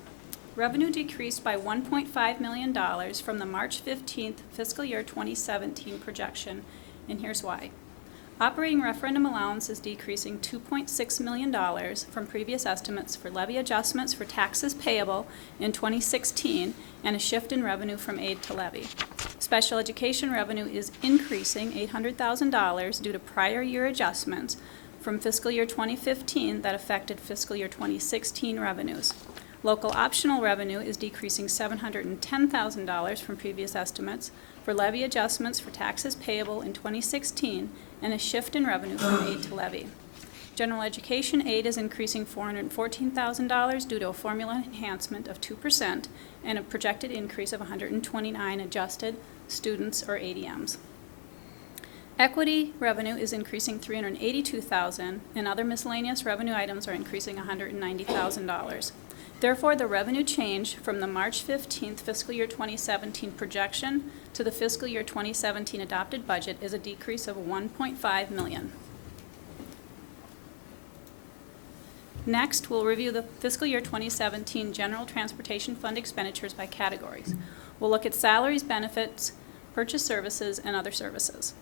Revenue decreased by $1.5 million from the March 15th fiscal year 2017 projection, and here's why. Operating referendum allowance is decreasing $2.6 million from previous estimates for levy adjustments for taxes payable in 2016 and a shift in revenue from aid to levy. Special education revenue is increasing $800,000 due to prior year adjustments from fiscal year 2015 that affected fiscal year 2016 revenues. Local optional revenue is decreasing $710,000 from previous estimates for levy adjustments for taxes payable in 2016 and a shift in revenue from aid to levy. General education aid is increasing $414,000 due to a formula enhancement of 2% and a projected increase of 129 adjusted students or ADMs. Equity revenue is increasing $382,000, and other miscellaneous revenue items are increasing $190,000. Therefore, the revenue change from the March 15th fiscal year 2017 projection to the fiscal year 2017 adopted budget is a decrease of $1.5 million. Next, we'll review the fiscal year 2017 General Transportation Fund expenditures by categories. We'll look at salaries, benefits, purchase services, and other services.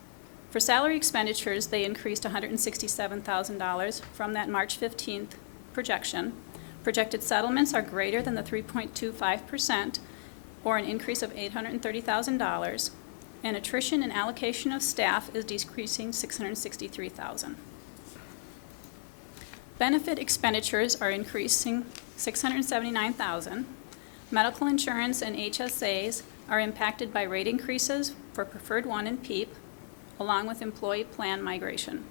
For salary expenditures, they increased $167,000 from that March 15th projection. Projected settlements are greater than the 3.25%, or an increase of $830,000, and attrition and allocation of staff is decreasing $663,000. Benefit expenditures are increasing $679,000. Medical insurance and HSAs are impacted by rate increases for Preferred One and PEEP, along with employee plan migration.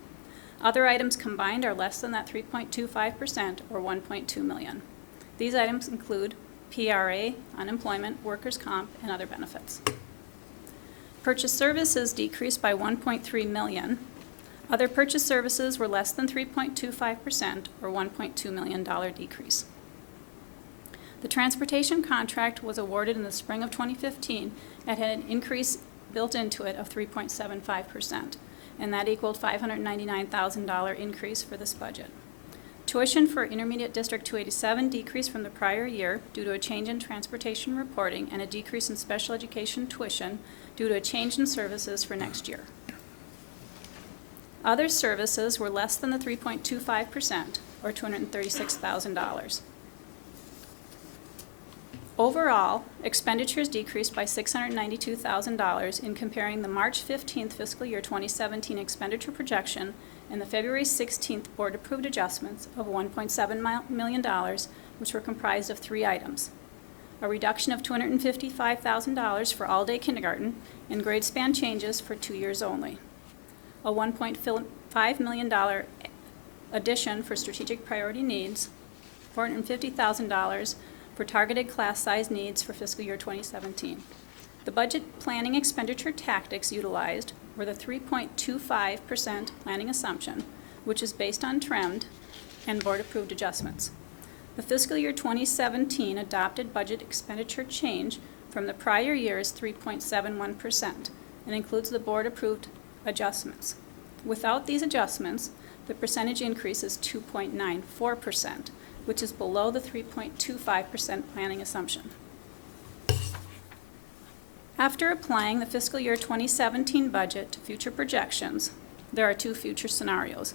Other items combined are less than that 3.25%, or $1.2 million. These items include PRA, unemployment, workers' comp, and other benefits. Purchase services decreased by $1.3 million. Other purchase services were less than 3.25%, or $1.2 million decrease. The transportation contract was awarded in the spring of 2015 and had an increase built into it of 3.75%, and that equaled $599,000 increase for this budget. Tuition for Intermediate District 287 decreased from the prior year due to a change in transportation reporting and a decrease in special education tuition due to a change in services for next year. Other services were less than the 3.25%, or $236,000. Overall, expenditures decreased by $692,000 in comparing the March 15th fiscal year 2017 expenditure projection and the February 16th board-approved adjustments of $1.7 million, which were comprised of three items: a reduction of $255,000 for all-day kindergarten and grade span changes for 2 years only, a $1.5 million addition for strategic priority needs, $450,000 for targeted class size needs for fiscal year 2017. The budget planning expenditure tactics utilized were the 3.25% planning assumption, which is based on trend, and board-approved adjustments. The fiscal year 2017 adopted budget expenditure change from the prior year is 3.71% and includes the board-approved adjustments. Without these adjustments, the percentage increase is 2.94%, which is below the 3.25% planning assumption. After applying the fiscal year 2017 budget to future projections, there are two future scenarios.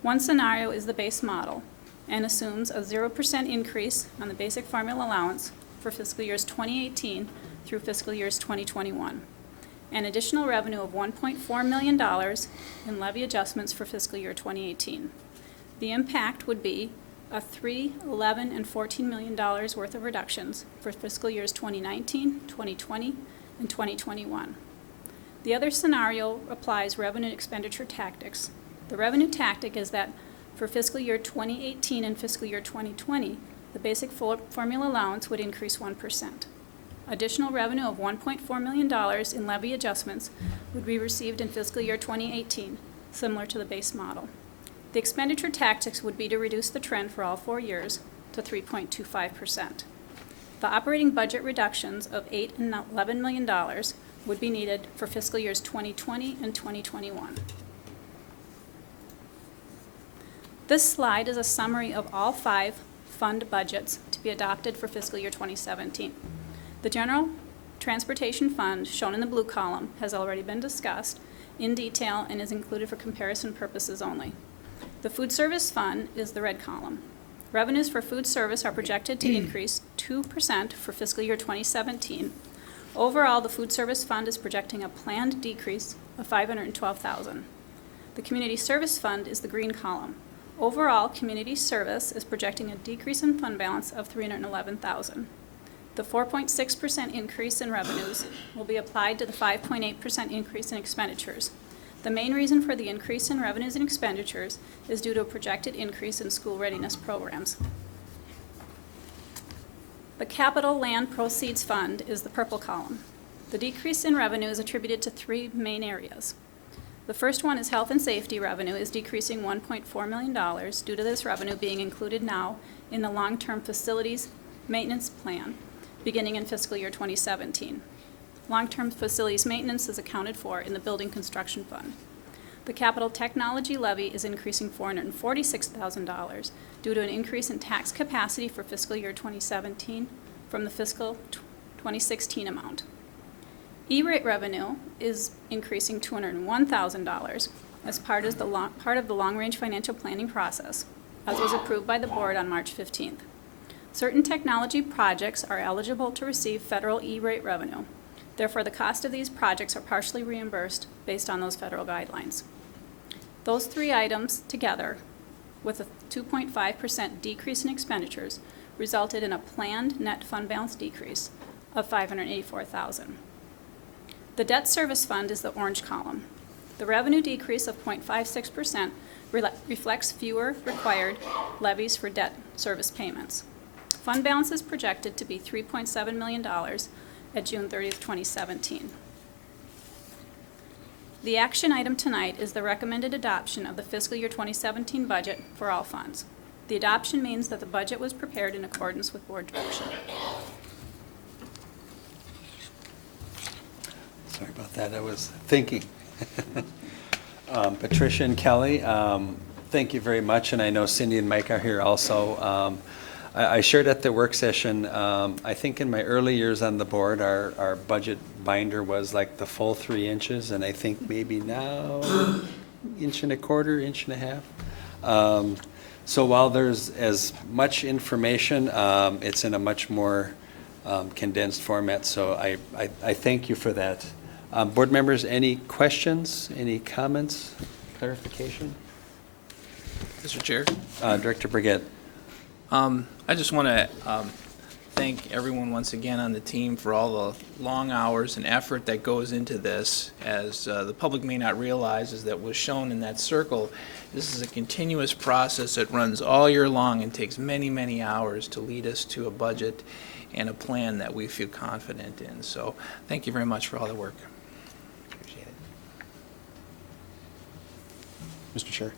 One scenario is the base model and assumes a 0% increase on the basic formula allowance for fiscal years 2018 through fiscal years 2021, and additional revenue of $1.4 million in levy adjustments for fiscal year 2018. The impact would be a $3, $11, and $14 million worth of reductions for fiscal years 2019, 2020, and 2021. The other scenario applies revenue expenditure tactics. The revenue tactic is that for fiscal year 2018 and fiscal year 2020, the basic formula allowance would increase 1%. Additional revenue of $1.4 million in levy adjustments would be received in fiscal year 2018, similar to the base model. The expenditure tactics would be to reduce the trend for all 4 years to 3.25%. The operating budget reductions of $8 and $11 million would be needed for fiscal years 2020 and 2021. This slide is a summary of all 5 fund budgets to be adopted for fiscal year 2017. The General Transportation Fund, shown in the blue column, has already been discussed in detail and is included for comparison purposes only. The Food Service Fund is the red column. Revenues for food service are projected to increase 2% for fiscal year 2017. Overall, the Food Service Fund is projecting a planned decrease of $512,000. The Community Service Fund is the green column. Overall, Community Service is projecting a decrease in fund balance of $311,000. The 4.6% increase in revenues will be applied to the 5.8% increase in expenditures. The main reason for the increase in revenues and expenditures is due to a projected increase in school readiness programs. The Capital Land Proceeds Fund is the purple column. The decrease in revenue is attributed to 3 main areas. The first one is health and safety revenue is decreasing $1.4 million due to this revenue being included now in the long-term facilities maintenance plan beginning in fiscal year 2017. Long-term facilities maintenance is accounted for in the building construction fund. The capital technology levy is increasing $446,000 due to an increase in tax capacity for fiscal year 2017 from the fiscal 2016 amount. E-rate revenue is increasing $201,000 as part of the long-range financial planning process. as was approved by the board on March 15th. Certain technology projects are eligible to receive federal E-rate revenue. Therefore, the cost of these projects are partially reimbursed based on those federal guidelines. Those three items together, with a 2.5% decrease in expenditures, resulted in a planned net fund balance decrease of $584,000. The debt service fund is the orange column. The revenue decrease of 0.56% reflects fewer required levies for debt service payments. Fund balance is projected to be $3.7 million at June 30th, 2017. The action item tonight is the recommended adoption of the fiscal year 2017 budget for all funds. The adoption means that the budget was prepared in accordance with board direction. Sorry about that, I was thinking. Patricia and Kelly, thank you very much, and I know Cindy and Mike are here also. I shared at the work session, I think in my early years on the board, our budget binder was like the full 3 inches, and I think maybe now 1.25 inches, 1.5 inches. So while there's as much information, it's in a much more condensed format, so I thank you for that. Board members, any questions, any comments, clarification? Mr. Chair? Director Brigette. I just want to thank everyone once again on the team for all the long hours and effort that goes into this. As the public may not realize, is that was shown in that circle, this is a continuous process that runs all year long and takes many, many hours to lead us to a budget and a plan that we feel confident in. So thank you very much for all the work. Appreciate it. Mr. Chair.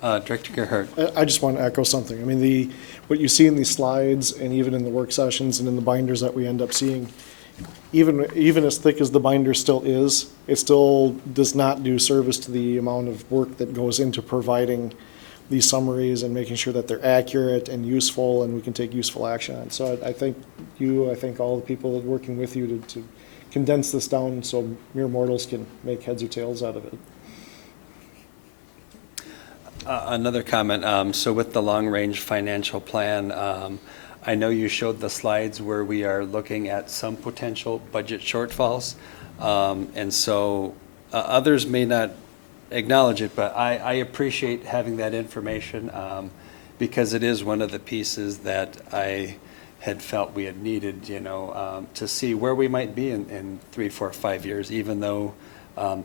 Director Gerhardt. I just want to echo something. I mean, what you see in these slides and even in the work sessions and in the binders that we end up seeing, even as thick as the binder still is, it still does not do service to the amount of work that goes into providing these summaries and making sure that they're accurate and useful and we can take useful action on. So I thank you, I thank all the people that are working with you to condense this down so mere mortals can make heads or tails out of it. Another comment, so with the long-range financial plan, I know you showed the slides where we are looking at some potential budget shortfalls, and so others may not acknowledge it, but I appreciate having that information because it is one of the pieces that I had felt we had needed, to see where we might be in 3, 4, 5 years, even though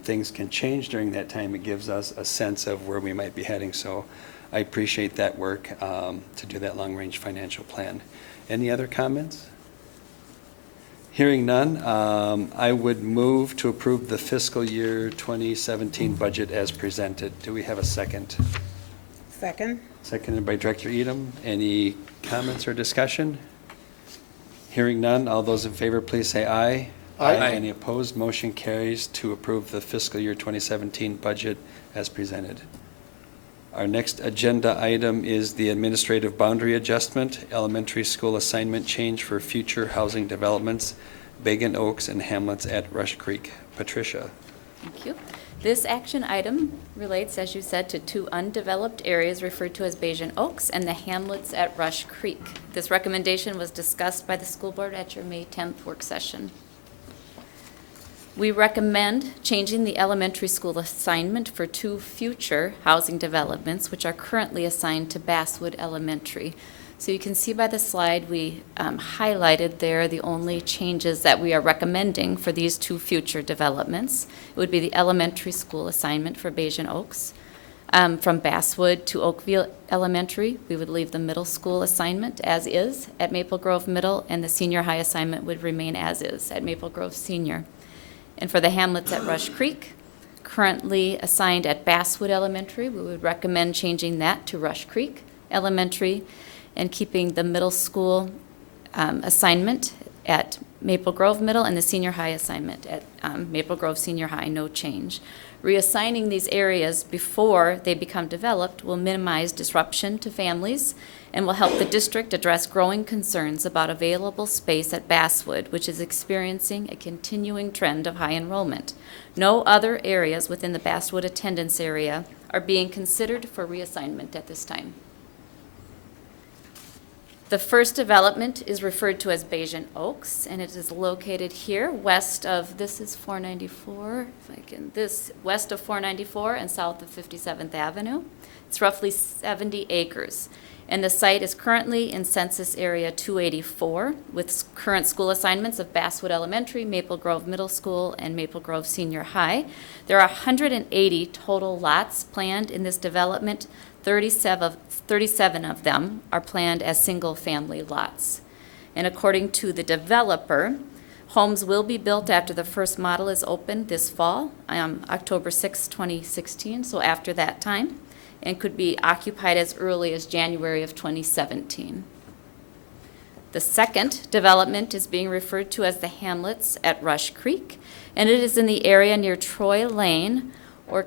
things can change during that time. It gives us a sense of where we might be heading. So I appreciate that work to do that long-range financial plan. Any other comments? Hearing none, I would move to approve the fiscal year 2017 budget as presented. Do we have a second? Second. Seconded by Director Edom. Any comments or discussion? Hearing none, all those in favor, please say aye. Aye. Any opposed? Motion carries to approve the fiscal year 2017 budget as presented. Our next agenda item is the administrative boundary adjustment, elementary school assignment change for future housing developments, Bagan Oaks and Hamlets at Rush Creek. Patricia. Thank you. This action item relates, as you said, to 2 undeveloped areas referred to as Bajan Oaks and the Hamlets at Rush Creek. This recommendation was discussed by the school board at your May 10th work session. We recommend changing the elementary school assignment for 2 future housing developments, which are currently assigned to Basswood Elementary. So you can see by the slide we highlighted there the only changes that we are recommending for these 2 future developments. It would be the elementary school assignment for Bajan Oaks. From Basswood to Oakville Elementary, we would leave the middle school assignment as is at Maple Grove Middle, and the senior high assignment would remain as is at Maple Grove Senior. And for the Hamlets at Rush Creek, currently assigned at Basswood Elementary, we would recommend changing that to Rush Creek Elementary and keeping the middle school assignment at Maple Grove Middle and the senior high assignment at Maple Grove Senior High, no change. Reassigning these areas before they become developed will minimize disruption to families and will help the district address growing concerns about available space at Basswood, which is experiencing a continuing trend of high enrollment. No other areas within the Basswood attendance area are being considered for reassignment at this time. The first development is referred to as Bayesian Oaks, and it is located here west of, this is 494, if I can, this, west of 494 and south of 57th Avenue. It's roughly 70 acres. And the site is currently in Census Area 284 with current school assignments of Basswood Elementary, Maple Grove Middle School, and Maple Grove Senior High. There are 180 total lots planned in this development. 37 of them are planned as single-family lots. And according to the developer, homes will be built after the first model is opened this fall, October 6, 2016, so after that time, and could be occupied as early as January of 2017. The second development is being referred to as the Hamlets at Rush Creek, and it is in the area near Troy Lane or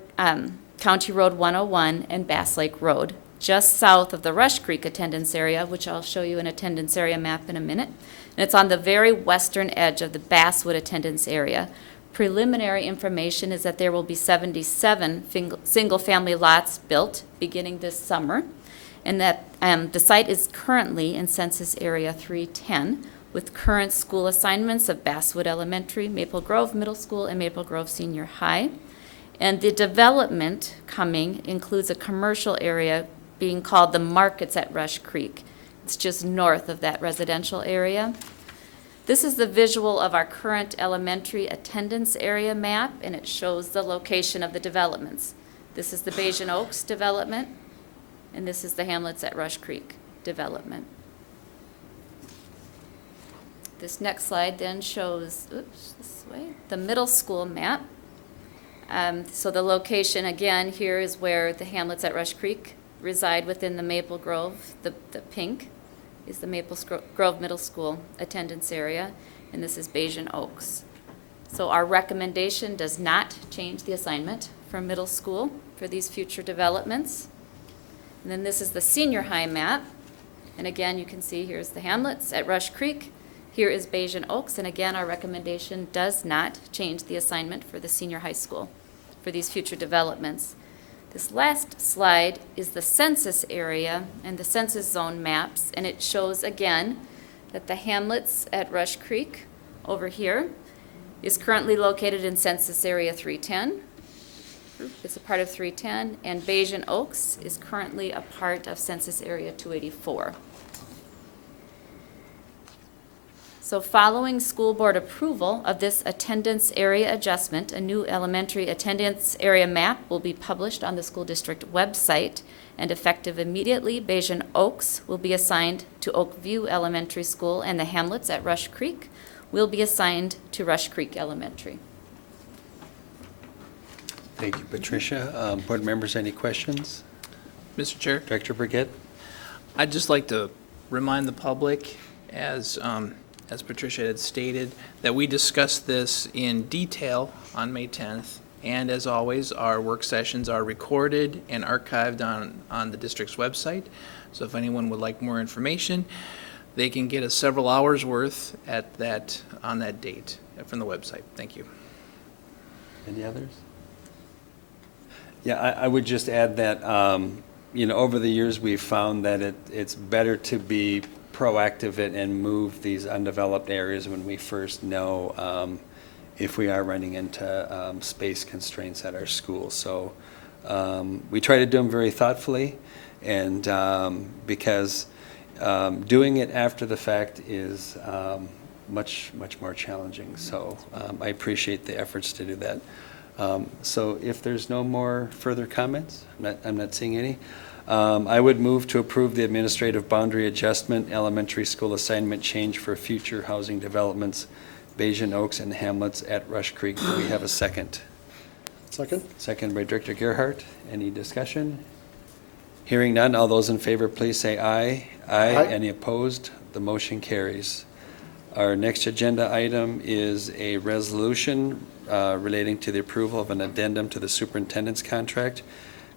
County Road 101 and Bass Lake Road, just south of the Rush Creek attendance area, which I'll show you an attendance area map in a minute. And it's on the very western edge of the Basswood attendance area. Preliminary information is that there will be 77 single-family lots built beginning this summer, and that the site is currently in Census Area 310 with current school assignments of Basswood Elementary, Maple Grove Middle School, and Maple Grove Senior High. And the development coming includes a commercial area being called the Markets at Rush Creek. It's just north of that residential area. This is the visual of our current elementary attendance area map, and it shows the location of the developments. This is the Bayesian Oaks development, and this is the Hamlets at Rush Creek development. This next slide then shows, this way, the middle school map. So the location, again, here is where the Hamlets at Rush Creek reside within the Maple Grove. The pink is the Maple Grove Middle School attendance area, and this is Bayesian Oaks. So our recommendation does not change the assignment for middle school for these future developments. And then this is the senior high map. And again, you can see here's the Hamlets at Rush Creek. Here is Bayesian Oaks, and again, our recommendation does not change the assignment for the senior high school for these future developments. This last slide is the census area and the census zone maps, and it shows again that the Hamlets at Rush Creek over here is currently located in Census Area 310. It's a part of 310, and Bayesian Oaks is currently a part of Census Area 284. So following school board approval of this attendance area adjustment, a new elementary attendance area map will be published on the school district website, and effective immediately, Bayesian Oaks will be assigned to Oakview Elementary School, and the Hamlets at Rush Creek will be assigned to Rush Creek Elementary. Thank you, Patricia. Board members, any questions? Mr. Chair, Director Burgett? I'd just like to remind the public, as Patricia had stated, that we discussed this in detail on May 10th. And as always, our work sessions are recorded and archived on the district's website. So if anyone would like more information, they can get us several hours worth on that date from the website. Thank you. Any others? Yeah, I would just add that, over the years, we've found that it's better to be proactive and move these undeveloped areas when we first know if we are running into space constraints at our school. So we try to do them very thoughtfully, and because doing it after the fact is much more challenging. So I appreciate the efforts to do that. So if there's no more further comments, I'm not seeing any. I would move to approve the administrative boundary adjustment elementary school assignment change for future housing developments, Bayesian Oaks and Hamlets at Rush Creek. Do we have a second? Second. Second by Director Gerhart. Any discussion? Hearing none, all those in favor, please say aye. Aye. Any opposed? The motion carries. Our next agenda item is a resolution relating to the approval of an addendum to the superintendent's contract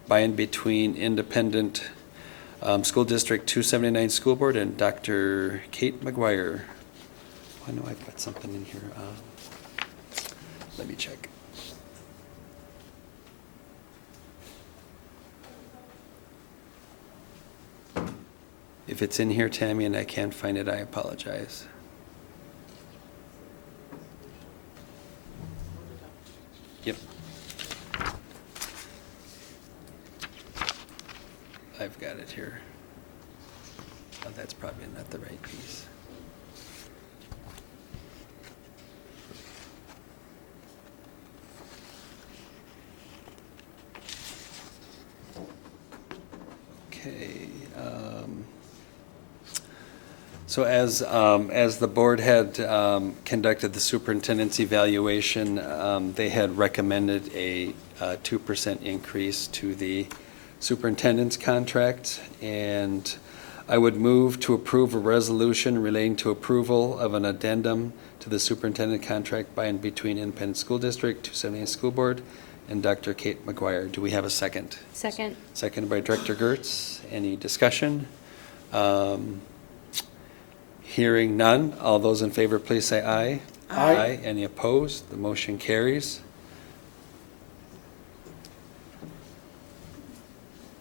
by and between Independent School District 279 School Board and Dr. Kate McGuire. I know I put something in here. Let me check. If it's in here, Tammy, and I can't find it, I apologize. Yep. I've got it here. Oh, that's probably not the right piece. Okay. So as the board had conducted the superintendent's evaluation, they had recommended a 2% increase to the superintendent's contract. And I would move to approve a resolution relating to approval of an addendum to the superintendent contract by and between Independent School District 278 School Board and Dr. Kate McGuire. Do we have a second? Second. Seconded by Director Gertz. Any discussion? Hearing none. All those in favor, please say aye. Aye. Any opposed? The motion carries.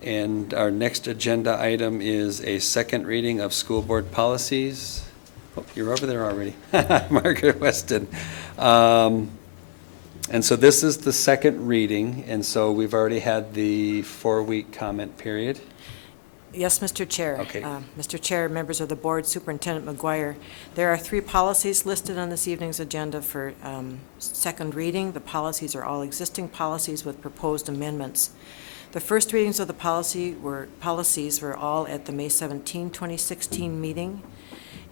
And our next agenda item is a second reading of school board policies. Oh, you're over there already. Margaret Weston. And so this is the second reading, and so we've already had the 4-week comment period. Yes, Mr. Chair. Okay. Mr. Chair, members of the board, Superintendent McGuire, there are 3 policies listed on this evening's agenda for second reading. The policies are all existing policies with proposed amendments. The first readings of the policies were all at the May 17, 2016 meeting,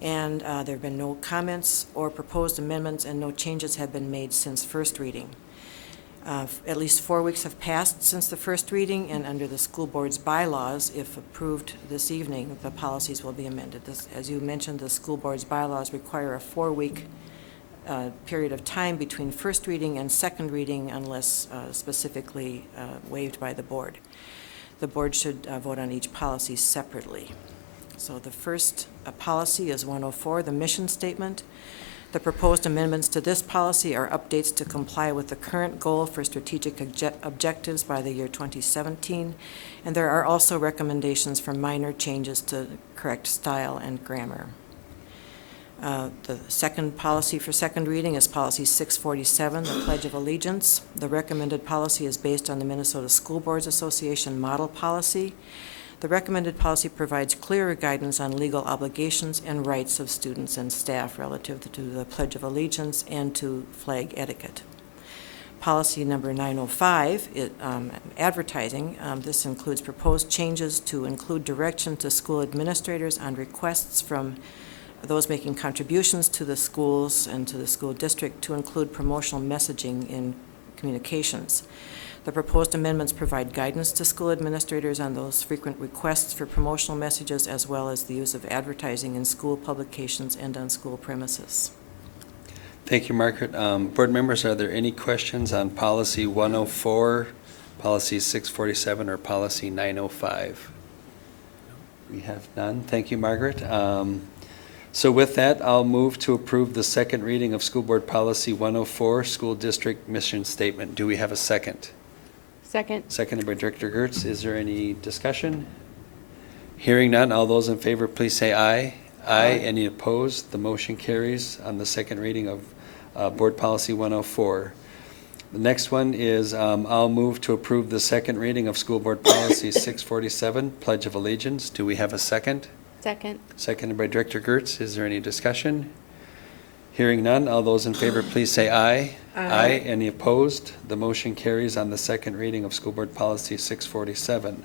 and there have been no comments or proposed amendments, and no changes have been made since first reading. At least 4 weeks have passed since the first reading, and under the school board's bylaws, if approved this evening, the policies will be amended. As you mentioned, the school board's bylaws require a 4-week period of time between first reading and second reading unless specifically waived by the board. The board should vote on each policy separately. So the first policy is 104, the mission statement. The proposed amendments to this policy are updates to comply with the current goal for strategic objectives by the year 2017, and there are also recommendations for minor changes to correct style and grammar. The second policy for second reading is Policy 647, the Pledge of Allegiance. The recommended policy is based on the Minnesota School Boards Association model policy. The recommended policy provides clearer guidance on legal obligations and rights of students and staff relative to the Pledge of Allegiance and to flag etiquette. Policy number 905, advertising. This includes proposed changes to include direction to school administrators on requests from those making contributions to the schools and to the school district to include promotional messaging in communications. The proposed amendments provide guidance to school administrators on those frequent requests for promotional messages, as well as the use of advertising in school publications and on school premises. Thank you, Margaret. Board members, are there any questions on Policy 104, Policy 647, or Policy 905? We have none. Thank you, Margaret. So with that, I'll move to approve the second reading of School Board Policy 104, School District Mission Statement. Do we have a second? Second. Seconded by Director Gertz. Is there any discussion? Hearing none, all those in favor, please say aye. Aye. Any opposed? The motion carries on the second reading of Board Policy 104. The next one is I'll move to approve the second reading of School Board Policy 647, Pledge of Allegiance. Do we have a second? Second. Seconded by Director Gertz. Is there any discussion? Hearing none, all those in favor, please say aye. Aye. Any opposed? The motion carries on the second reading of School Board Policy 647.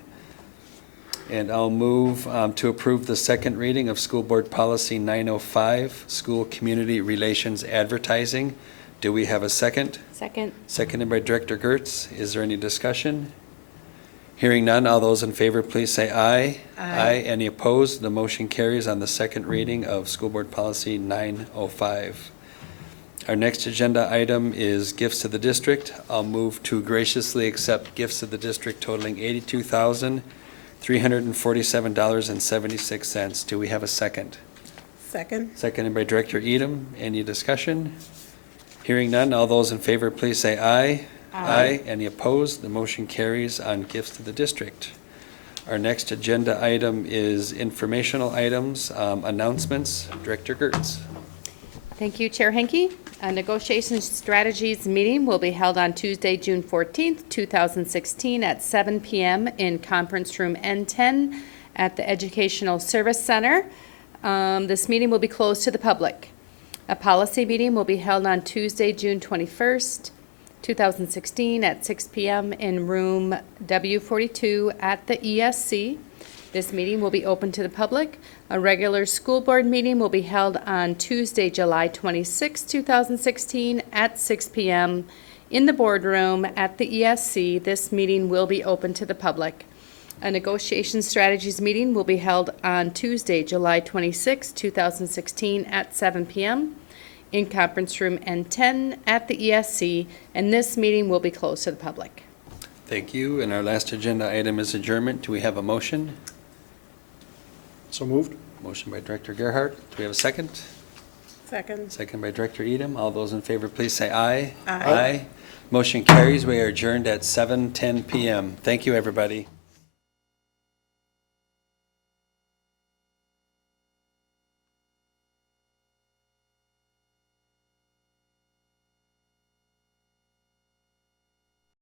And I'll move to approve the second reading of School Board Policy 905, School Community Relations Advertising. Do we have a second? Second. Seconded by Director Gertz. Is there any discussion? Hearing none, all those in favor, please say aye. Aye. Any opposed? The motion carries on the second reading of School Board Policy 905. Our next agenda item is gifts to the district. I'll move to graciously accept gifts to the district totaling $82,347.76. Do we have a second? Second. Seconded by Director Edom. Any discussion? Hearing none, all those in favor, please say aye. Aye. Any opposed? The motion carries on gifts to the district. Our next agenda item is informational items, announcements. Director Gertz. Thank you, Chair Henke. A negotiation strategies meeting will be held on Tuesday, June 14th, 2016 at 7 p.m. in Conference Room N10 at the Educational Service Center. This meeting will be closed to the public. A policy meeting will be held on Tuesday, June 21st, 2016 at 6 p.m. in room W42 at the ESC. This meeting will be open to the public. A regular school board meeting will be held on Tuesday, July 26, 2016 at 6 p.m. in the boardroom at the ESC. This meeting will be open to the public. A negotiation strategies meeting will be held on Tuesday, July 26, 2016 at 7 p.m. in conference room N10 at the ESC, and this meeting will be closed to the public. Thank you. And our last agenda item is adjournment. Do we have a motion? So moved. Motion by Director Gerhardt. Do we have a second? Second. Second by Director Edom. All those in favor, please say aye. Aye. Motion carries. We are adjourned at 7:10 p.m. Thank you, everybody.